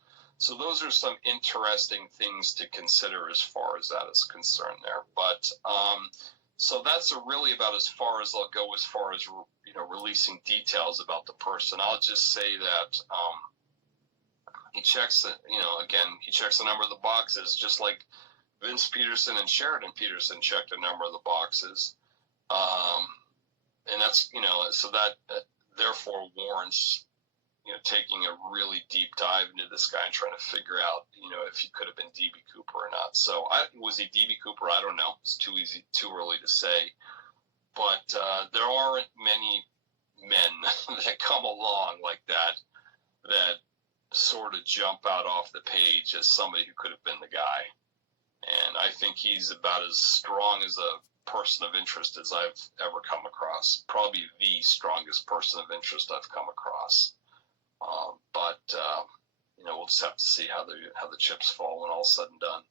those are some interesting things to consider as far as that is concerned there. But so that's really about as far as I'll go as far as releasing details about the person. I'll just say that he checks he checks a number of the boxes, just like Vince Peterson and Sheridan Peterson checked a number of the boxes. And that's, so that therefore warrants, taking a really deep dive into this guy and trying to figure out, if he could have been D.B. Cooper or not. So was he D.B. Cooper? I don't know. It's too early to say. But there aren't many men that come along like that sort of jump out off the page as somebody who could have been the guy. And I think he's about as strong as a person of interest as I've ever come across. Probably the strongest person of interest I've come across. But we'll just have to see how the chips fall when all's said and done.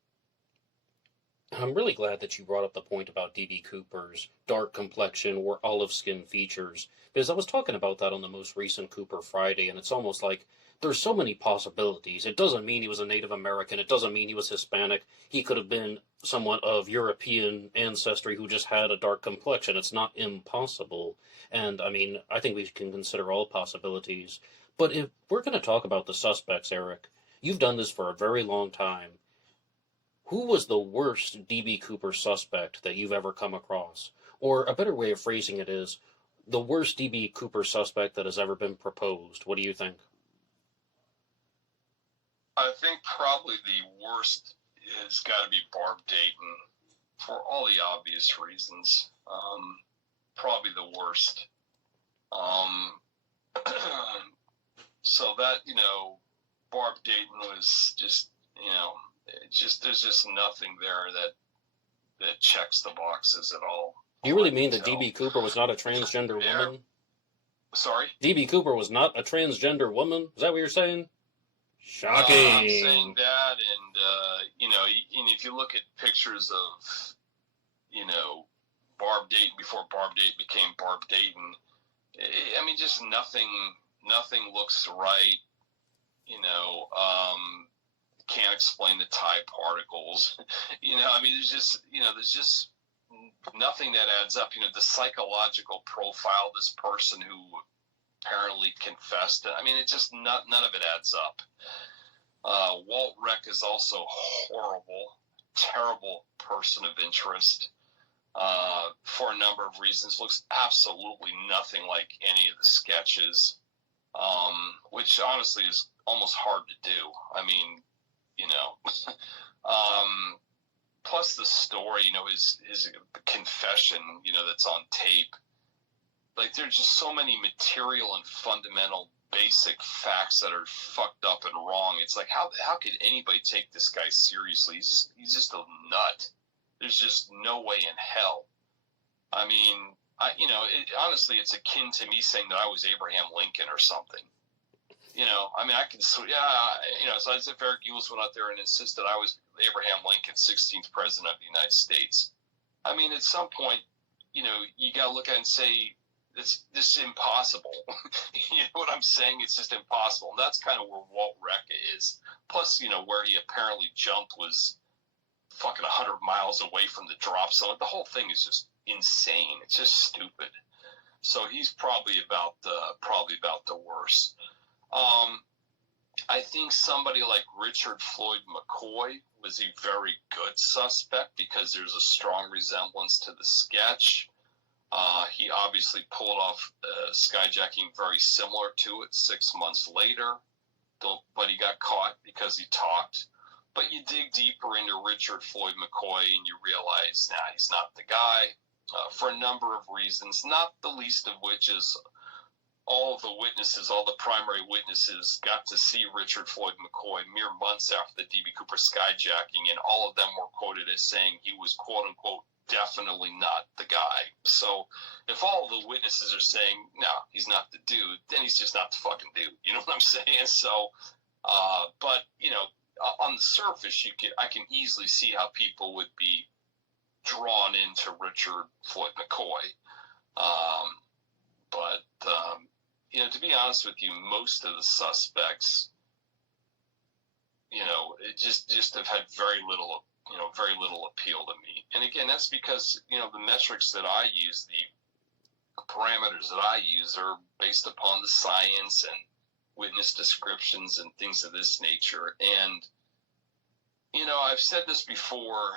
I'm really glad that you brought up the point about D.B. Cooper's dark complexion or olive skin features, because I was talking about that on the most recent Cooper Friday, and it's almost like there's so many possibilities. It doesn't mean he was a Native American. It doesn't mean he was Hispanic. He could have been someone of European ancestry who just had a dark complexion. It's not impossible. And, I think we can consider all possibilities. But if we're going to talk about the suspects, Eric, you've done this for a very long time. Who was the worst D.B. Cooper suspect that you've ever come across? Or a better way of phrasing it is, the worst D.B. Cooper suspect that has ever been proposed. What do you think? I think probably the worst has got to be Barb Dayton, for all the obvious reasons. Probably the worst. So that, Barb Dayton was just, there's just nothing there that checks the boxes at all. Do you really mean that D.B. Cooper was not a transgender woman? Sorry? D.B. Cooper was not a transgender woman? Is that what you're saying? Shocking. I'm saying that, and if you look at pictures of, Barb Dayton before Barb Dayton became Barb Dayton, just nothing looks right, can't explain the tide particles. I mean, there's just nothing that adds up. The psychological profile of this person who apparently confessed. I mean, none of it adds up. Walt Reck is also horrible, terrible person of interest for a number of reasons. Looks absolutely nothing like any of the sketches, which honestly is almost hard to do. I mean, plus the story, his confession, that's on tape. Like, there's just so many material and fundamental basic facts that are fucked up and wrong. It's like, how could anybody take this guy seriously? He's just a nut. There's just no way in hell. I mean, honestly, it's akin to me saying that I was Abraham Lincoln or something. I mean, it's as if Eric Ulis went out there and insisted I was Abraham Lincoln, 16th president of the United States. I mean, at some point, you got to look at it and say, this is impossible. You know what I'm saying? It's just impossible. And that's kind of where Walt Reck is. Plus, where he apparently jumped was fucking 100 miles away from the drop zone. The whole thing is just insane. It's just stupid. So he's probably about the worst. I think somebody like Richard Floyd McCoy was a very good suspect because there's a strong resemblance to the sketch. He obviously pulled off skyjacking very similar to it 6 months later, but he got caught because he talked. But you dig deeper into Richard Floyd McCoy and you realize, he's not the guy for a number of reasons, not the least of which is all the primary witnesses got to see Richard Floyd McCoy mere months after the D.B. Cooper skyjacking, and all of them were quoted as saying he was, quote-unquote, definitely not the guy. So if all the witnesses are saying, no, he's not the dude, then he's just not the fucking dude. You know what I'm saying? So, but, on the surface, I can easily see how people would be drawn into Richard Floyd McCoy. But to be honest with you, most of the suspects, it just have had very little appeal to me. And again, that's because, the metrics that I use, the parameters that I use are based upon the science and witness descriptions and things of this nature. And, I've said this before,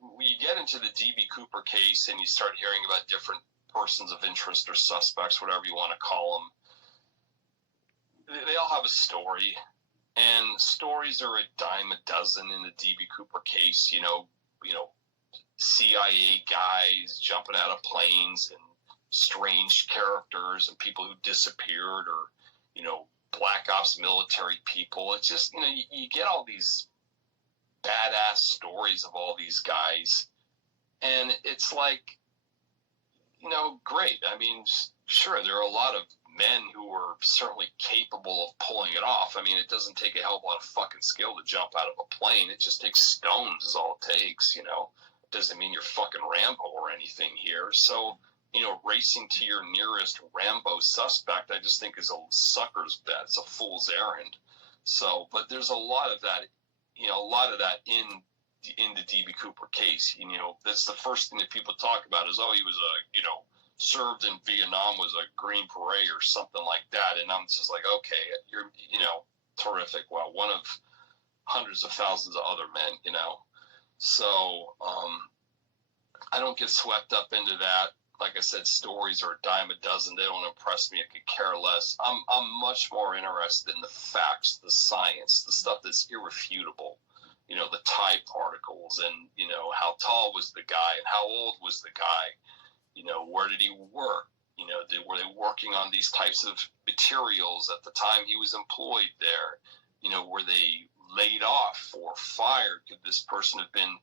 when you get into the D.B. Cooper case and you start hearing about different persons of interest or suspects, whatever you want to call them, they all have a story. And stories are a dime a dozen in the D.B. Cooper case, CIA guys jumping out of planes and strange characters and people who disappeared or, Black Ops military people. It's just, you get all these badass stories of all these guys. And it's like, great. I mean, sure, there are a lot of men who are certainly capable of pulling it off. I mean, it doesn't take a hell of a lot of fucking skill to jump out of a plane. It just takes stones is all it takes, It doesn't mean you're fucking Rambo or anything here. So, racing to your nearest Rambo suspect, I just think is a sucker's bet. It's a fool's errand. So, but there's a lot of that, in the D.B. Cooper case. That's the first thing that people talk about is, he was served in Vietnam, was a Green Beret or something like that. And I'm just like, okay, you're, terrific. Well, one of hundreds of thousands of other men, So, I don't get swept up into that. Like I said, stories are a dime a dozen. They don't impress me. I could care less. I'm much more interested in the facts, the science, the stuff that's irrefutable. The tide particles and, how tall was the guy and how old was the guy? Where did he work? Were they working on these types of materials at the time he was employed there? Were they laid off or fired? Could this person have been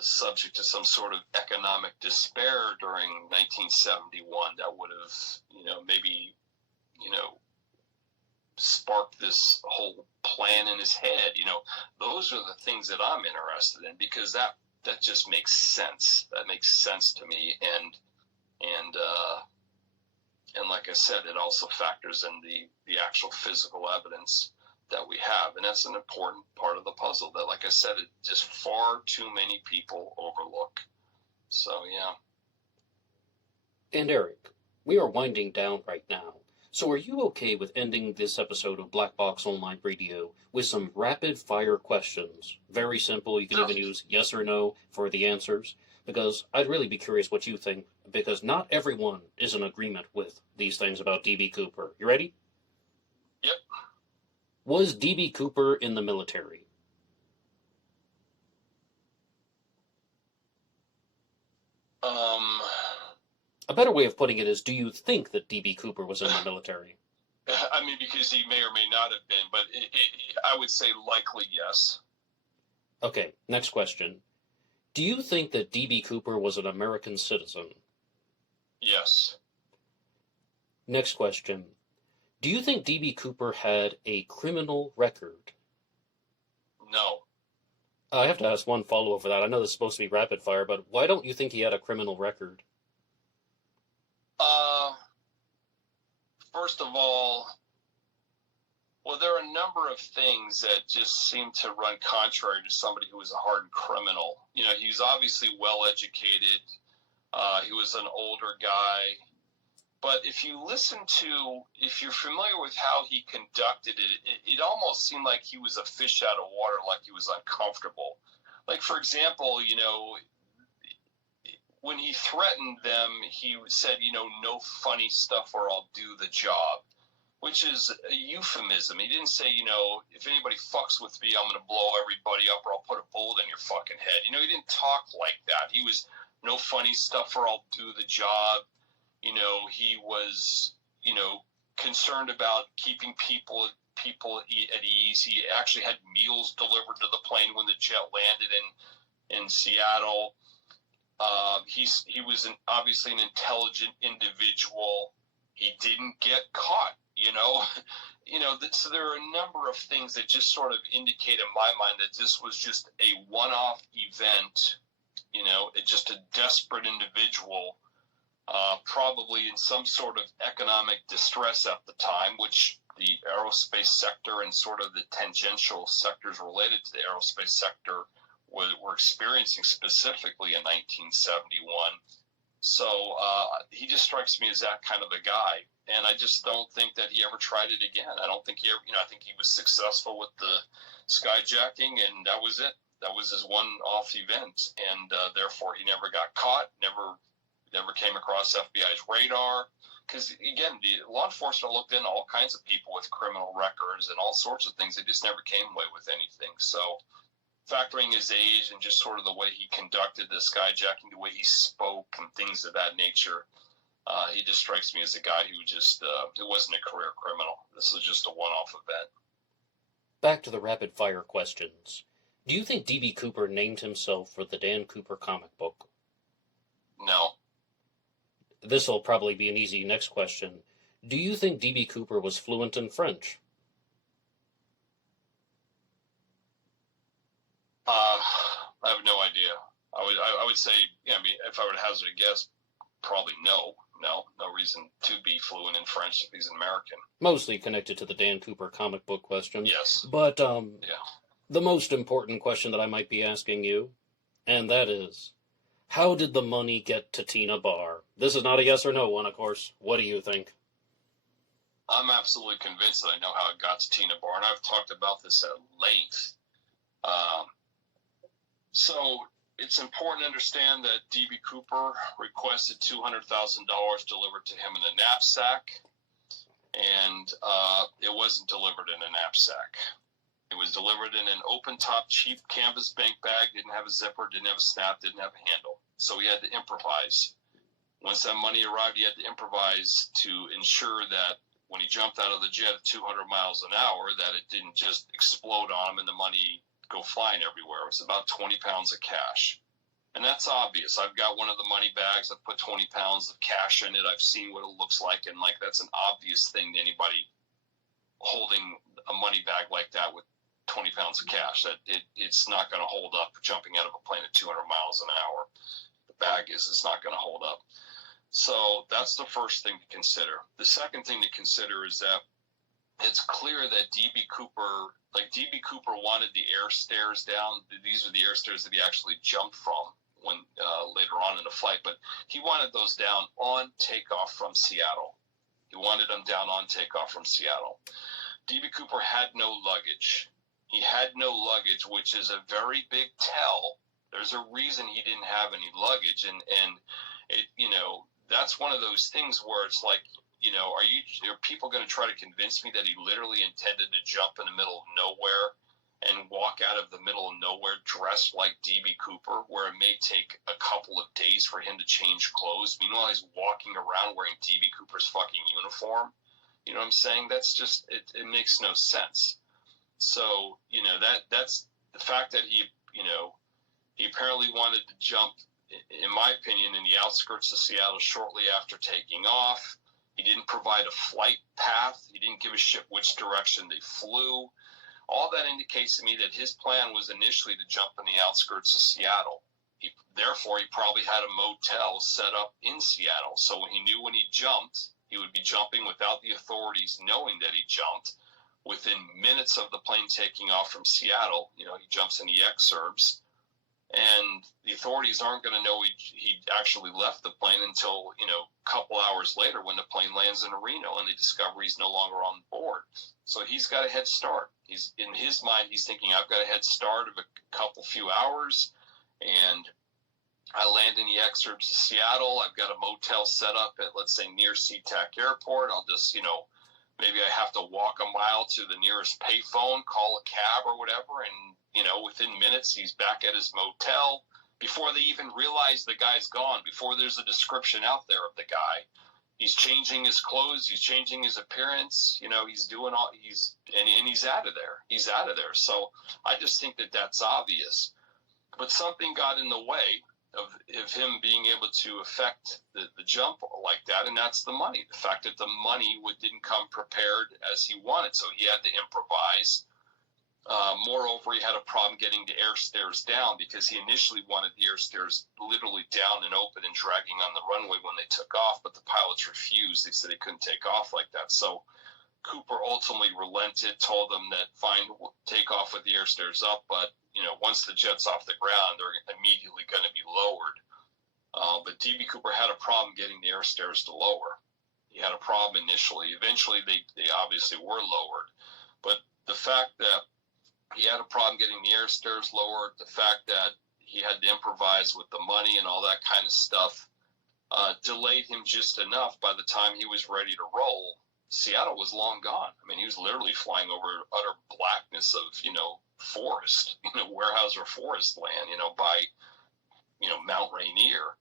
subject to some sort of economic despair during 1971 that would have, maybe, sparked this whole plan in his head? Those are the things that I'm interested in because that just makes sense. That makes sense to me. And like I said, it also factors in the actual physical evidence. that we have, and that's an important part of the puzzle that, like I said, it just far too many people overlook. So yeah. And Eric, we are winding down right now. So are you okay with ending this episode of Black Box Online Radio with some rapid fire questions? Very simple. You can Sure. even use yes or no for the answers. Because I'd really be curious what you think, because not everyone is in agreement with these things about D.B. Cooper. You ready? Yep. Was D.B. Cooper in the military? A better way of putting it is, do you think that D.B. Cooper was in the military? I mean, because he may or may not have been, but I would say likely yes. Okay, next question. Do you think that D.B. Cooper was an American citizen? Yes. Next question. Do you think D.B. Cooper had a criminal record? No. I have to ask one follow-up for that. I know this is supposed to be rapid fire, but why don't you think he had a criminal record? First of all, well, there are a number of things that just seem to run contrary to somebody who was a hardened criminal. You know, he's obviously well educated. He was an older guy. But if you're familiar with how he conducted it almost seemed like he was a fish out of water, like he was uncomfortable. Like, for example, you know, when he threatened them, he said, you know, no funny stuff or I'll do the job, which is a euphemism. He didn't say, you know, if anybody fucks with me, I'm going to blow everybody up or I'll put a bullet in your fucking head. You know, he didn't talk like that. He was no funny stuff or I'll do the job. You know, he was, you know, concerned about keeping people at ease. He actually had meals delivered to the plane when the jet landed in Seattle. He was obviously an intelligent individual. He didn't get caught, you know. So there are a number of things that just sort of indicate in my mind that this was just a one-off event, you know, just a desperate individual, probably in some sort of economic distress at the time, which the aerospace sector and sort of the tangential sectors related to the aerospace sector were experiencing specifically in 1971. So he just strikes me as that kind of a guy. And I just don't think that he ever tried it again. I don't think he ever, you know, I think he was successful with the skyjacking, and that was it. That was his one-off event. And therefore, he never got caught, never came across FBI's radar. Because, again, the law enforcement looked into all kinds of people with criminal records and all sorts of things. They just never came away with anything. So factoring his age and just sort of the way he conducted the skyjacking, the way he spoke and things of that nature, he just strikes me as a guy who just it wasn't a career criminal. This was just a one-off event. Back to the rapid-fire questions. Do you think D.B. Cooper named himself for the Dan Cooper comic book? No. This will probably be an easy next question. Do you think D.B. Cooper was fluent in French? I have no idea. I would say, yeah, I mean, if I were to hazard a guess, probably no. No reason to be fluent in French if he's an American. Mostly connected to the Dan Cooper comic book question. Yes. But yeah. The most important question that I might be asking you, and that is, how did the money get to Tina Barr? This is not a yes or no one, of course. What do you think? I'm absolutely convinced that I know how it got to Tina Barr, and I've talked about this at length. So it's important to understand that D.B. Cooper requested $200,000 delivered to him in a knapsack, and it wasn't delivered in a knapsack. It was delivered in an open-top, cheap canvas bank bag, didn't have a zipper, didn't have a snap, didn't have a handle. So he had to improvise. Once that money arrived, he had to improvise to ensure that when he jumped out of the jet at 200 miles an hour, that it didn't just explode on him and the money go flying everywhere. It was about 20 pounds of cash. And that's obvious. I've got one of the money bags. I've put 20 pounds of cash in it. I've seen what it looks like. And, like, that's an obvious thing to anybody holding a money bag like that with 20 pounds of cash. That it's not going to hold up jumping out of a plane at 200 miles an hour. The bag it's not going to hold up. So that's the first thing to consider. The second thing to consider is that it's clear that DB Cooper wanted the air stairs down. These are the air stairs that he actually jumped from when later on in the flight, but he wanted those down on takeoff from Seattle. He wanted them down on takeoff from Seattle. DB Cooper had no luggage. He had no luggage, which is a very big tell. There's a reason he didn't have any luggage, and it, that's one of those things where it's like, are people going to try to convince me that he literally intended to jump in the middle of nowhere and walk out of the middle of nowhere dressed like DB Cooper, where it may take a couple of days for him to change clothes? Meanwhile, he's walking around wearing DB Cooper's fucking uniform. You know what I'm saying? That's just, it makes no sense. So, that's the fact that he apparently wanted to jump, in my opinion, in the outskirts of Seattle shortly after taking off. He didn't provide a flight path. He didn't give a shit which direction they flew. All that indicates to me that his plan was initially to jump in the outskirts of Seattle. Therefore, he probably had a motel set up in Seattle. So he knew when he jumped, he would be jumping without the authorities knowing that he jumped. Within minutes of the plane taking off from Seattle, he jumps in the exurbs. And the authorities aren't going to know he actually left the plane until, a couple hours later when the plane lands in Reno and they discover he's no longer on board. So he's got a head start. In his mind, he's thinking, I've got a head start of a few hours, and I land in the exurbs of Seattle. I've got a motel set up at, let's say, near SeaTac Airport. I'll just, maybe I have to walk a mile to the nearest payphone, call a cab or whatever, and within minutes, he's back at his motel before they even realize the guy's gone, before there's a description out there of the guy. He's changing his clothes. He's changing his appearance. He's doing all, he's out of there. He's out of there. So I just think that that's obvious. But something got in the way of him being able to affect the jump like that, and that's the money. The fact that the money didn't come prepared as he wanted, so he had to improvise. Moreover, he had a problem getting the air stairs down because he initially wanted the air stairs literally down and open and dragging on the runway when they took off, but the pilots refused. They said they couldn't take off like that. So Cooper ultimately relented, told them that fine, we'll take off with the air stairs up, but once the jet's off the ground, they're immediately going to be lowered. But DB Cooper had a problem getting the air stairs to lower. He had a problem initially. Eventually, they obviously were lowered. But the fact that he had a problem getting the air stairs lowered, the fact that he had to improvise with the money and all that kind of stuff, delayed him just enough. By the time he was ready to roll, Seattle was long gone. I mean, he was literally flying over utter blackness of, forest, Weyerhaeuser forest land, by, Mount Rainier.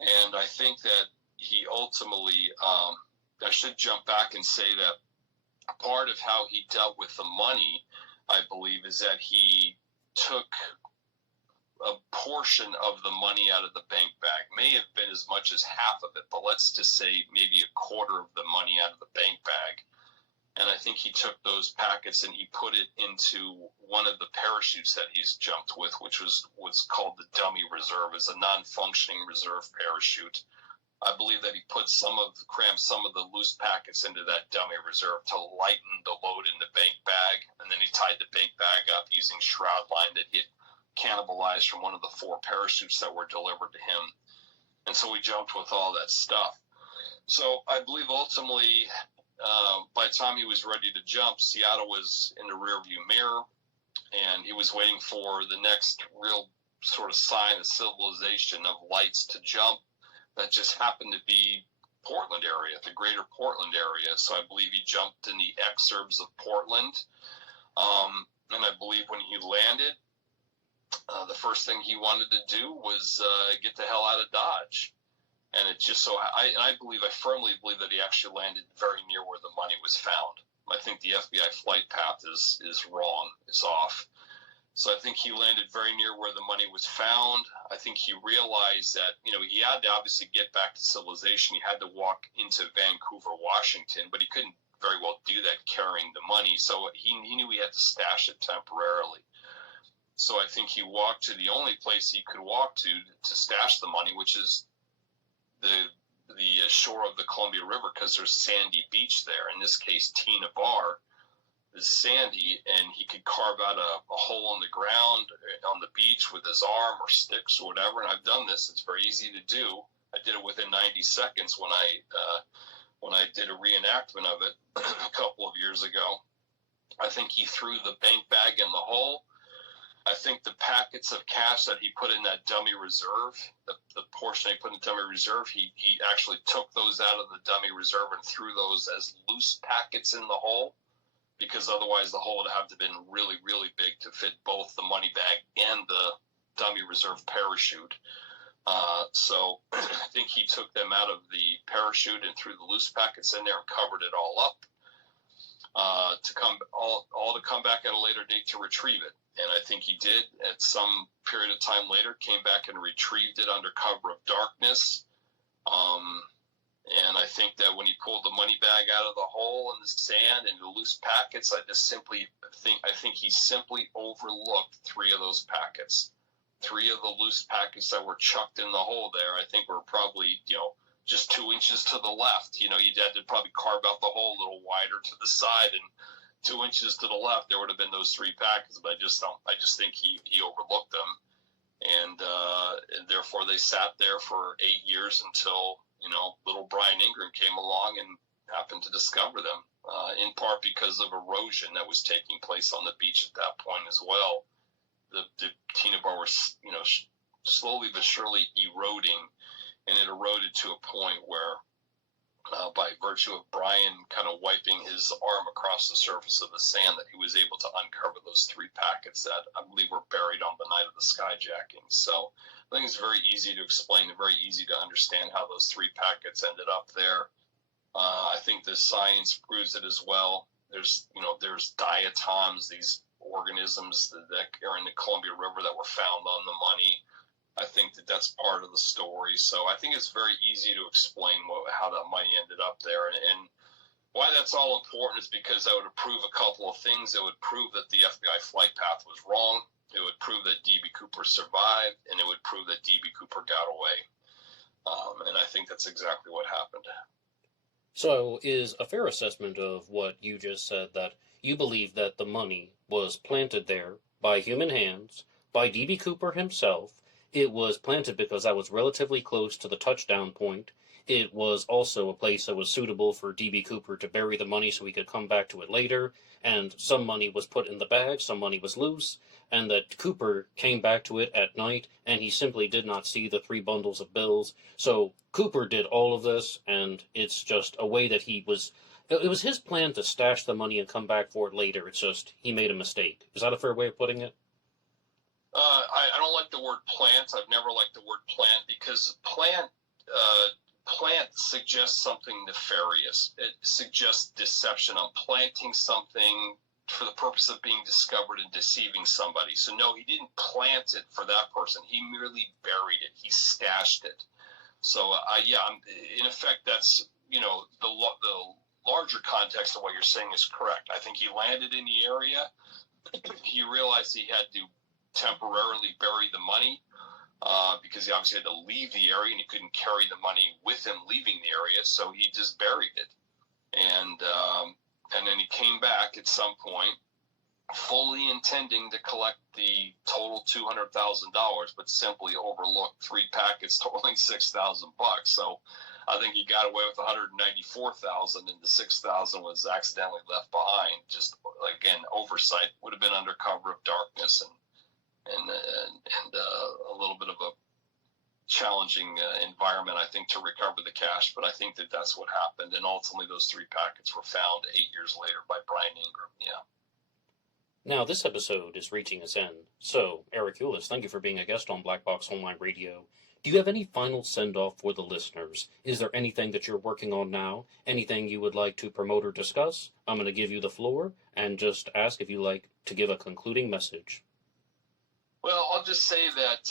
And I think that he ultimately, I should jump back and say that part of how he dealt with the money, I believe, is that he took a portion of the money out of the bank bag. May have been as much as half of it, but let's just say maybe a quarter of the money out of the bank bag. And I think he took those packets and he put it into one of the parachutes that he's jumped with, which was what's called the dummy reserve. It's a non-functioning reserve parachute. I believe that he crammed some of the loose packets into that dummy reserve to lighten the load in the bank bag. And then he tied the bank bag up using shroud line that he had cannibalized from one of the 4 parachutes that were delivered to him. And so he jumped with all that stuff. So I believe ultimately, by the time he was ready to jump, Seattle was in the rearview mirror, and he was waiting for the next real sort of sign of civilization of lights to jump. That just happened to be Portland area, the greater Portland area. So I believe he jumped in the exurbs of Portland. And I believe when he landed, the first thing he wanted to do was get the hell out of Dodge. And it just so, I firmly believe that he actually landed very near where the money was found. I think the FBI flight path is wrong, is off. So I think he landed very near where the money was found. I think he realized that, he had to obviously get back to civilization. He had to walk into Vancouver, Washington, but he couldn't very well do that carrying the money. So he knew he had to stash it temporarily. So I think he walked to the only place he could walk to stash the money, which is the shore of the Columbia River because there's sandy beach there. In this case, Tina Bar is sandy, and he could carve out a hole in the ground on the beach with his arm or sticks or whatever. And I've done this; it's very easy to do. I did it within 90 seconds when I did a reenactment of it a couple of years ago. I think he threw the bank bag in the hole. I think the packets of cash that he put in that dummy reserve, the portion he put in the dummy reserve, he actually took those out of the dummy reserve and threw those as loose packets in the hole, because otherwise the hole would have to have been really, really big to fit both the money bag and the dummy reserve parachute. So I think he took them out of the parachute and threw the loose packets in there and covered it all up, to come back at a later date to retrieve it. And I think he did at some period of time later, came back and retrieved it under cover of darkness. And I think that when he pulled the money bag out of the hole in the sand and the loose packets, I think he simply overlooked three of those packets. Three of the loose packets that were chucked in the hole there, I think were probably, just 2 inches to the left. You had to probably carve out the hole a little wider to the side, and 2 inches to the left, there would have been those three packets. But I just think he overlooked them, and therefore they sat there for 8 years until little Brian Ingram came along and happened to discover them. In part because of erosion that was taking place on the beach at that point as well. The Tina Bar was slowly but surely eroding, and it eroded to a point where, by virtue of Brian kind of wiping his arm across the surface of the sand, that he was able to uncover those three packets that I believe were buried on the night of the skyjacking. So I think it's very easy to explain and very easy to understand how those three packets ended up there. I think the science proves it as well. There's diatoms, these organisms that are in the Columbia River that were found on the money. I think that's part of the story. So I think it's very easy to explain how that money ended up there. And why that's all important is because that would prove a couple of things. It would prove that the FBI flight path was wrong. It would prove that D.B. Cooper survived, and it would prove that D.B. Cooper got away. And I think that's exactly what happened. So is a fair assessment of what you just said that you believe that the money was planted there by human hands, by D.B. Cooper himself. It was planted because that was relatively close to the touchdown point. It was also a place that was suitable for D.B. Cooper to bury the money so he could come back to it later, and some money was put in the bag, some money was loose, and that Cooper came back to it at night, and he simply did not see the 3 bundles of bills. So Cooper did all of this, and it's just a way that it was his plan to stash the money and come back for it later. It's just he made a mistake. Is that a fair way of putting it? I don't like the word plant. I've never liked the word plant because plant suggests something nefarious. It suggests deception. I'm planting something for the purpose of being discovered and deceiving somebody. So no, he didn't plant it for that person. He merely buried it. He stashed it. So in effect, that's the larger context of what you're saying is correct. I think he landed in the area. He realized he had to temporarily bury the money because he obviously had to leave the area and he couldn't carry the money with him leaving the area, so he just buried it. And then he came back at some point fully intending to collect the total $200,000, but simply overlooked 3 packets totaling $6,000. So I think he got away with $194,000, and the $6,000 was accidentally left behind. Just again, oversight. Would have been under cover of darkness and a little bit of a challenging environment, I think, to recover the cash. But I think that's what happened, and ultimately those 3 packets were found 8 years later by Brian Ingram. Yeah. Now, this episode is reaching its end. So, Eric Ulis, thank you for being a guest on Black Box Online Radio. Do you have any final send-off for the listeners? Is there anything that you're working on now? Anything you would like to promote or discuss? I'm going to give you the floor and just ask if you'd like to give a concluding message. Well, I'll just say that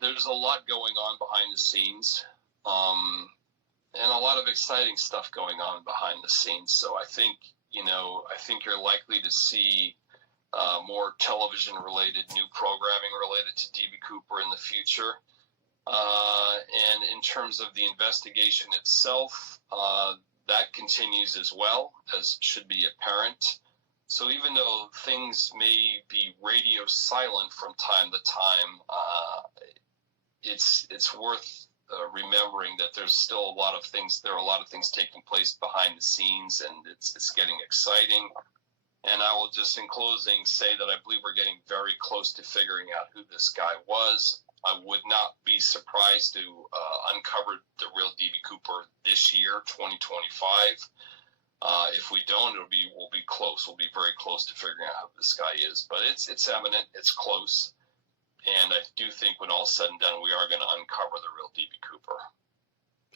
there's a lot going on behind the scenes, and a lot of exciting stuff going on behind the scenes. So I think you're likely to see more television-related, new programming related to D.B. Cooper in the future. And in terms of the investigation itself, that continues as well, as should be apparent. So even though things may be radio silent from time to time, it's worth remembering that there's still a lot of things. There are a lot of things taking place behind the scenes, and it's getting exciting. And I will just, in closing, say that I believe we're getting very close to figuring out who this guy was. I would not be surprised to uncover the real D.B. Cooper this year, 2025. If we don't, we'll be close. We'll be very close to figuring out who this guy is. But it's eminent. It's close. And I do think when all's said and done, we are going to uncover the real D.B. Cooper.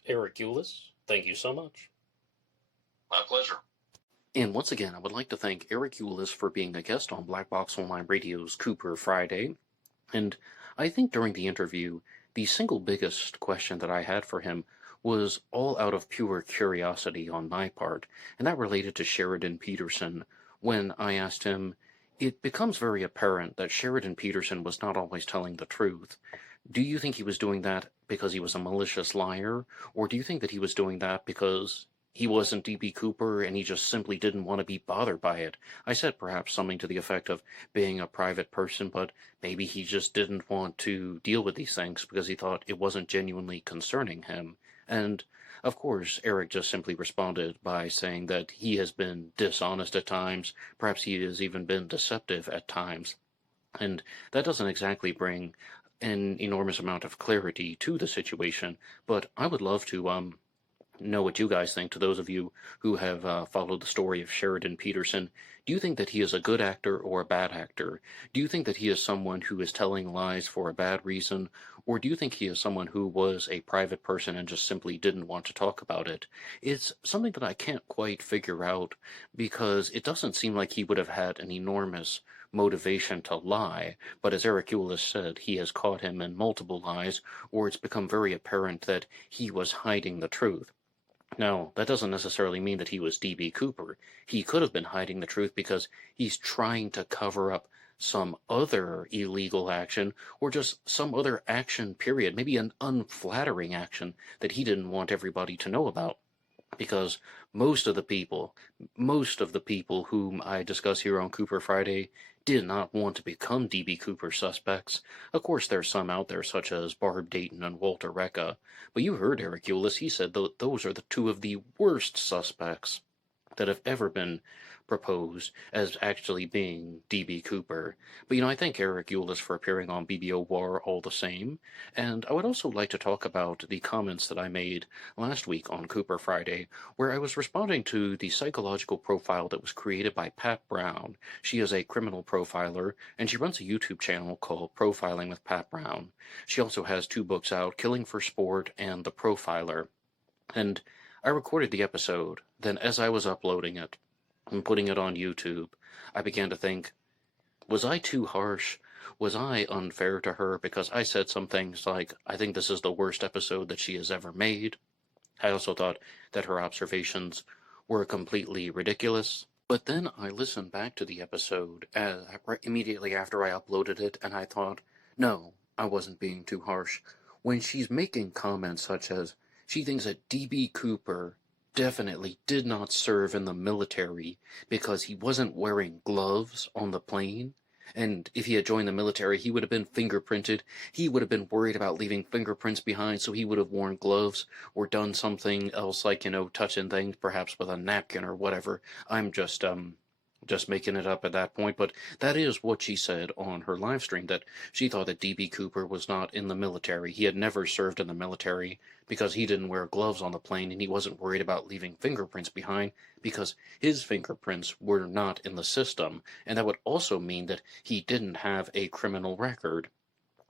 Eric Ulis, thank you so much. My pleasure. And once again, I would like to thank Eric Ulis for being a guest on Black Box Online Radio's Cooper Friday. And I think during the interview, the single biggest question that I had for him was all out of pure curiosity on my part, and that related to Sheridan Peterson. When I asked him, it becomes very apparent that Sheridan Peterson was not always telling the truth. Do you think he was doing that because he was a malicious liar, or do you think that he was doing that because he wasn't D.B. Cooper and he just simply didn't want to be bothered by it? I said perhaps something to the effect of being a private person, but maybe he just didn't want to deal with these things because he thought it wasn't genuinely concerning him. And, of course, Eric just simply responded by saying that he has been dishonest at times, perhaps he has even been deceptive at times. And that doesn't exactly bring an enormous amount of clarity to the situation, but I would love to know what you guys think. To those of you who have followed the story of Sheridan Peterson, do you think that he is a good actor or a bad actor? Do you think that he is someone who is telling lies for a bad reason, or do you think he is someone who was a private person and just simply didn't want to talk about it? It's something that I can't quite figure out, because it doesn't seem like he would have had an enormous motivation to lie, but as Eric Ulis said, he has caught him in multiple lies, or it's become very apparent that he was hiding the truth. Now, that doesn't necessarily mean that he was D.B. Cooper. He could have been hiding the truth because he's trying to cover up some other illegal action, or just some other action, period, maybe an unflattering action that he didn't want everybody to know about. Because most of the people whom I discuss here on Cooper Friday did not want to become D.B. Cooper suspects. Of course, there's some out there, such as Barb Dayton and Walter Recca, but you heard Eric Ulis. He said those are the two of the worst suspects that have ever been proposed as actually being D.B. Cooper. But, I thank Eric Ulis for appearing on BBO War all the same, and I would also like to talk about the comments that I made last week on Cooper Friday, where I was responding to the psychological profile that was created by Pat Brown. She is a criminal profiler, and she runs a YouTube channel called Profiling with Pat Brown. She also has 2 books out, Killing for Sport and The Profiler. And I recorded the episode, then as I was uploading it and putting it on YouTube, I began to think, was I too harsh? Was I unfair to her because I said some things like, I think this is the worst episode that she has ever made? I also thought that her observations were completely ridiculous. But then I listened back to the episode immediately after I uploaded it, and I thought, no, I wasn't being too harsh. When she's making comments such as, she thinks that D.B. Cooper definitely did not serve in the military because he wasn't wearing gloves on the plane, and if he had joined the military, he would have been fingerprinted. He would have been worried about leaving fingerprints behind, so he would have worn gloves or done something else, like, touching things, perhaps with a napkin or whatever. I'm just making it up at that point, but that is what she said on her live stream, that she thought that D.B. Cooper was not in the military. He had never served in the military because he didn't wear gloves on the plane, and he wasn't worried about leaving fingerprints behind because his fingerprints were not in the system, and that would also mean that he didn't have a criminal record.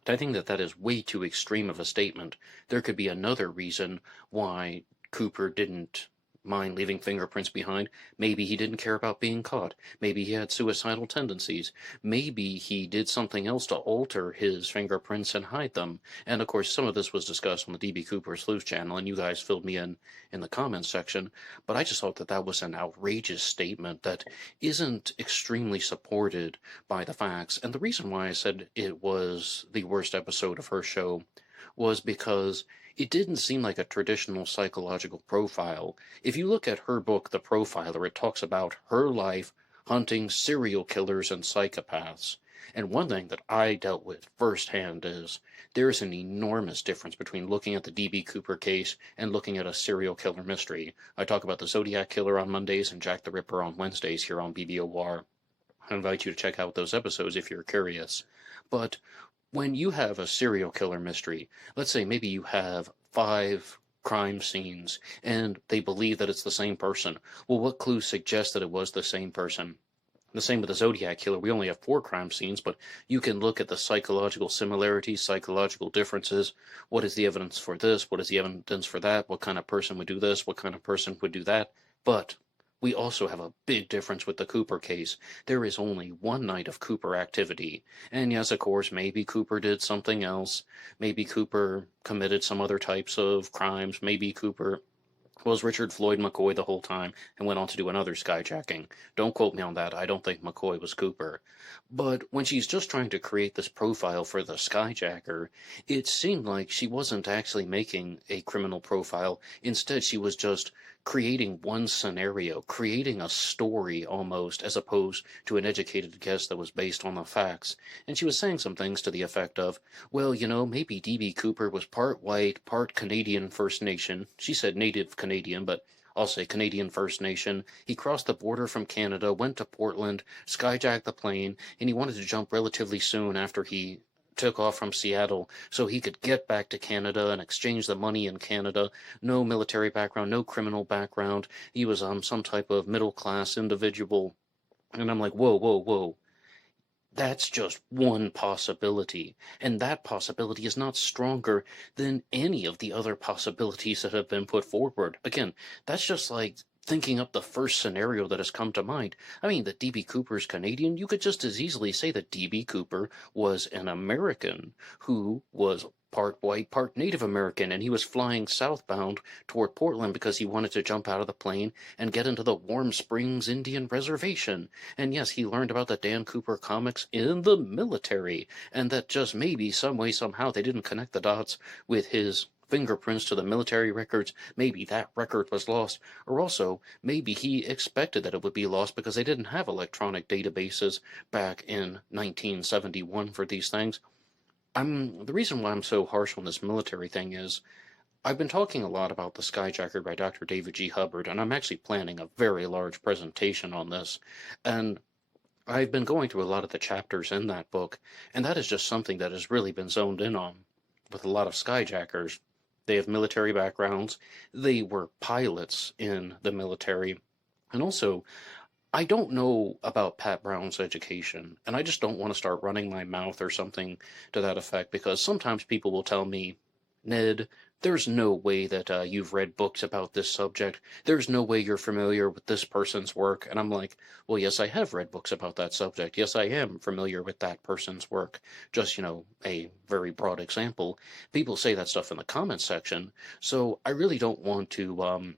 I think that that is way too extreme of a statement. There could be another reason why Cooper didn't mind leaving fingerprints behind. Maybe he didn't care about being caught. Maybe he had suicidal tendencies. Maybe he did something else to alter his fingerprints and hide them. And of course, some of this was discussed on the D.B. Cooper Sleuth channel, and you guys filled me in the comments section. But I just thought that that was an outrageous statement that isn't extremely supported by the facts. And the reason why I said it was the worst episode of her show was because it didn't seem like a traditional psychological profile. If you look at her book, The Profiler, it talks about her life hunting serial killers and psychopaths. And one thing that I dealt with firsthand is there's an enormous difference between looking at the D.B. Cooper case and looking at a serial killer mystery. I talk about the Zodiac Killer on Mondays and Jack the Ripper on Wednesdays here on BBOR. I invite you to check out those episodes if you're curious. But when you have a serial killer mystery, let's say maybe you have 5 crime scenes and they believe that it's the same person. Well, what clues suggest that it was the same person? The same with the Zodiac Killer. We only have 4 crime scenes, but you can look at the psychological similarities, psychological differences. What is the evidence for this? What is the evidence for that? What kind of person would do this? What kind of person would do that? But we also have a big difference with the Cooper case. There is only one night of Cooper activity. And yes, of course, maybe Cooper did something else. Maybe Cooper committed some other types of crimes. Maybe Cooper was Richard Floyd McCoy the whole time and went on to do another skyjacking. Don't quote me on that. I don't think McCoy was Cooper. But when she's just trying to create this profile for the skyjacker, it seemed like she wasn't actually making a criminal profile. Instead, she was just creating one scenario, creating a story almost, as opposed to an educated guess that was based on the facts. And she was saying some things to the effect of, well, maybe D.B. Cooper was part white, part Canadian First Nation. She said Native Canadian, but I'll say Canadian First Nation. He crossed the border from Canada, went to Portland, skyjacked the plane, and he wanted to jump relatively soon after he took off from Seattle so he could get back to Canada and exchange the money in Canada. No military background, no criminal background. He was some type of middle-class individual. And I'm like, whoa, whoa, whoa. That's just one possibility, and that possibility is not stronger than any of the other possibilities that have been put forward. Again, that's just like thinking up the first scenario that has come to mind. I mean, that D.B. Cooper's Canadian, you could just as easily say that D.B. Cooper was an American who was part white, part Native American, and he was flying southbound toward Portland because he wanted to jump out of the plane and get into the Warm Springs Indian Reservation. And yes, he learned about the Dan Cooper comics in the military, and that just maybe some way, somehow, they didn't connect the dots with his fingerprints to the military records. Maybe that record was lost, or also maybe he expected that it would be lost because they didn't have electronic databases back in 1971 for these things. The reason why I'm so harsh on this military thing is I've been talking a lot about The Skyjacker by Dr. David G. Hubbard, and I'm actually planning a very large presentation on this. And I've been going through a lot of the chapters in that book, and that is just something that has really been zoned in on with a lot of skyjackers. They have military backgrounds, they were pilots in the military, and also I don't know about Pat Brown's education, and I just don't want to start running my mouth or something to that effect, because sometimes people will tell me, Ned, there's no way that you've read books about this subject. There's no way you're familiar with this person's work. And I'm like, well, yes, I have read books about that subject. Yes, I am familiar with that person's work. Just, a very broad example. People say that stuff in the comments section, so I really don't want to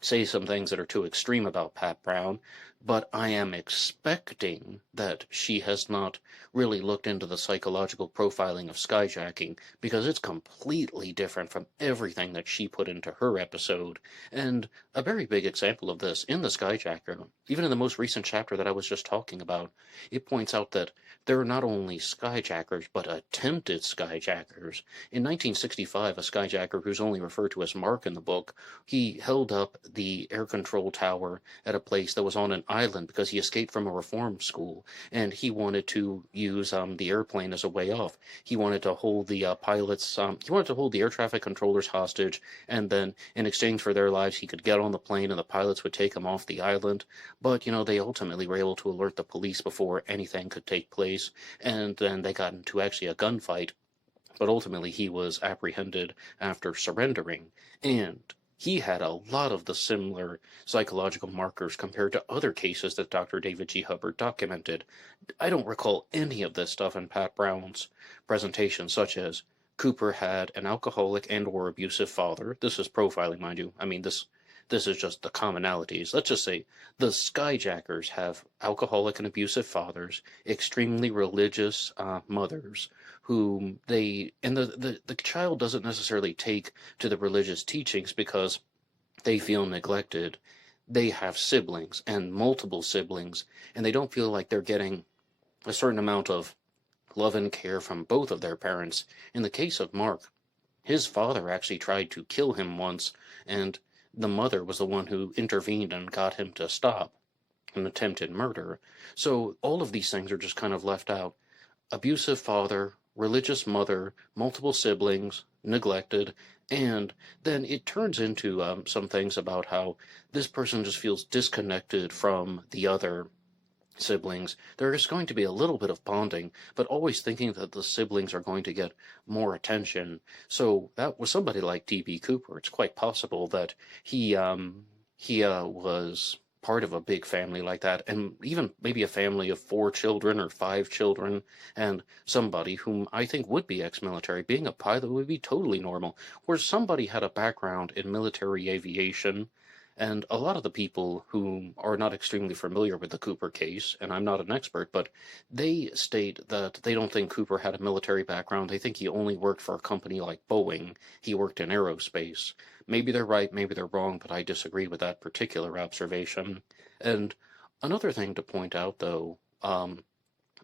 say some things that are too extreme about Pat Brown, but I am expecting that she has not really looked into the psychological profiling of skyjacking, because it's completely different from everything that she put into her episode. And a very big example of this in the Skyjacker, even in the most recent chapter that I was just talking about, it points out that there are not only skyjackers, but attempted skyjackers. In 1965, a skyjacker who's only referred to as Mark in the book, he held up the air control tower at a place that was on an island because he escaped from a reform school, and he wanted to use the airplane as a way off. He wanted to hold the he wanted to hold the air traffic controllers hostage, and then in exchange for their lives, he could get on the plane and the pilots would take him off the island. But, they ultimately were able to alert the police before anything could take place, and then they got into actually a gunfight. But ultimately, he was apprehended after surrendering, and he had a lot of the similar psychological markers compared to other cases that Dr. David G. Hubbard documented. I don't recall any of this stuff in Pat Brown's presentation, such as Cooper had an alcoholic and or abusive father. This is profiling, mind you. I mean, this is just the commonalities. Let's just say the skyjackers have alcoholic and abusive fathers, extremely religious mothers, whom the child doesn't necessarily take to the religious teachings because they feel neglected. They have siblings and multiple siblings, and they don't feel like they're getting a certain amount of love and care from both of their parents. In the case of Mark, his father actually tried to kill him once, and the mother was the one who intervened and got him to stop an attempted murder. So all of these things are just kind of left out. Abusive father, religious mother, multiple siblings, neglected, and then it turns into some things about how this person just feels disconnected from the other siblings. There is going to be a little bit of bonding, but always thinking that the siblings are going to get more attention. So that was somebody like D.B. Cooper. It's quite possible that he was part of a big family like that, and even maybe a family of 4 children or 5 children, and somebody whom I think would be ex-military. Being a pilot would be totally normal, where somebody had a background in military aviation. And a lot of the people who are not extremely familiar with the Cooper case, and I'm not an expert, but they state that they don't think Cooper had a military background. They think he only worked for a company like Boeing. He worked in aerospace. Maybe they're right, maybe they're wrong, but I disagree with that particular observation. And another thing to point out, though,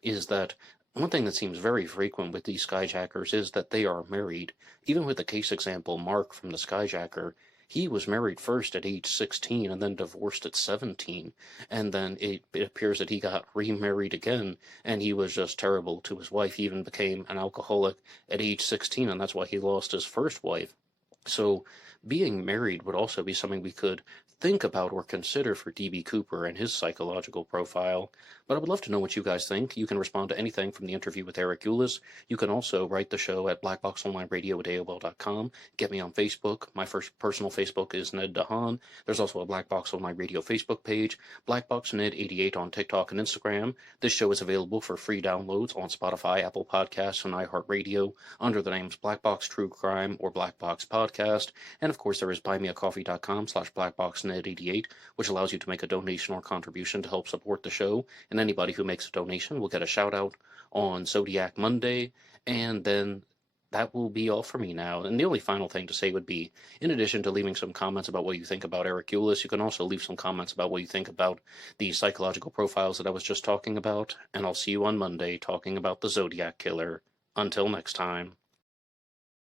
is that one thing that seems very frequent with these skyjackers is that they are married. Even with the case example, Mark from the skyjacker, he was married first at age 16 and then divorced at 17. And then it appears that he got remarried again, and he was just terrible to his wife. He even became an alcoholic at age 16, and that's why he lost his first wife. So being married would also be something we could think about or consider for D.B. Cooper and his psychological profile. But I would love to know what you guys think. You can respond to anything from the interview with Eric Ulis. You can also write the show at blackboxonlineradio@aol.com. Get me on Facebook. My first personal Facebook is Ned DeHaan. There's also a Black Box Online Radio Facebook page, BlackBoxNed88 on TikTok and Instagram. This show is available for free downloads on Spotify, Apple Podcasts, and iHeartRadio under the names Black Box True Crime or Black Box Podcast. And of course, there is buymeacoffee.com/BlackBoxNed88, which allows you to make a donation or contribution to help support the show. And anybody who makes a donation will get a shout out on Zodiac Monday. And then that will be all for me now. And the only final thing to say would be, in addition to leaving some comments about what you think about Eric Ulis, you can also leave some comments about what you think about the psychological profiles that I was just talking about. And I'll see you on Monday talking about the Zodiac Killer. Until next time.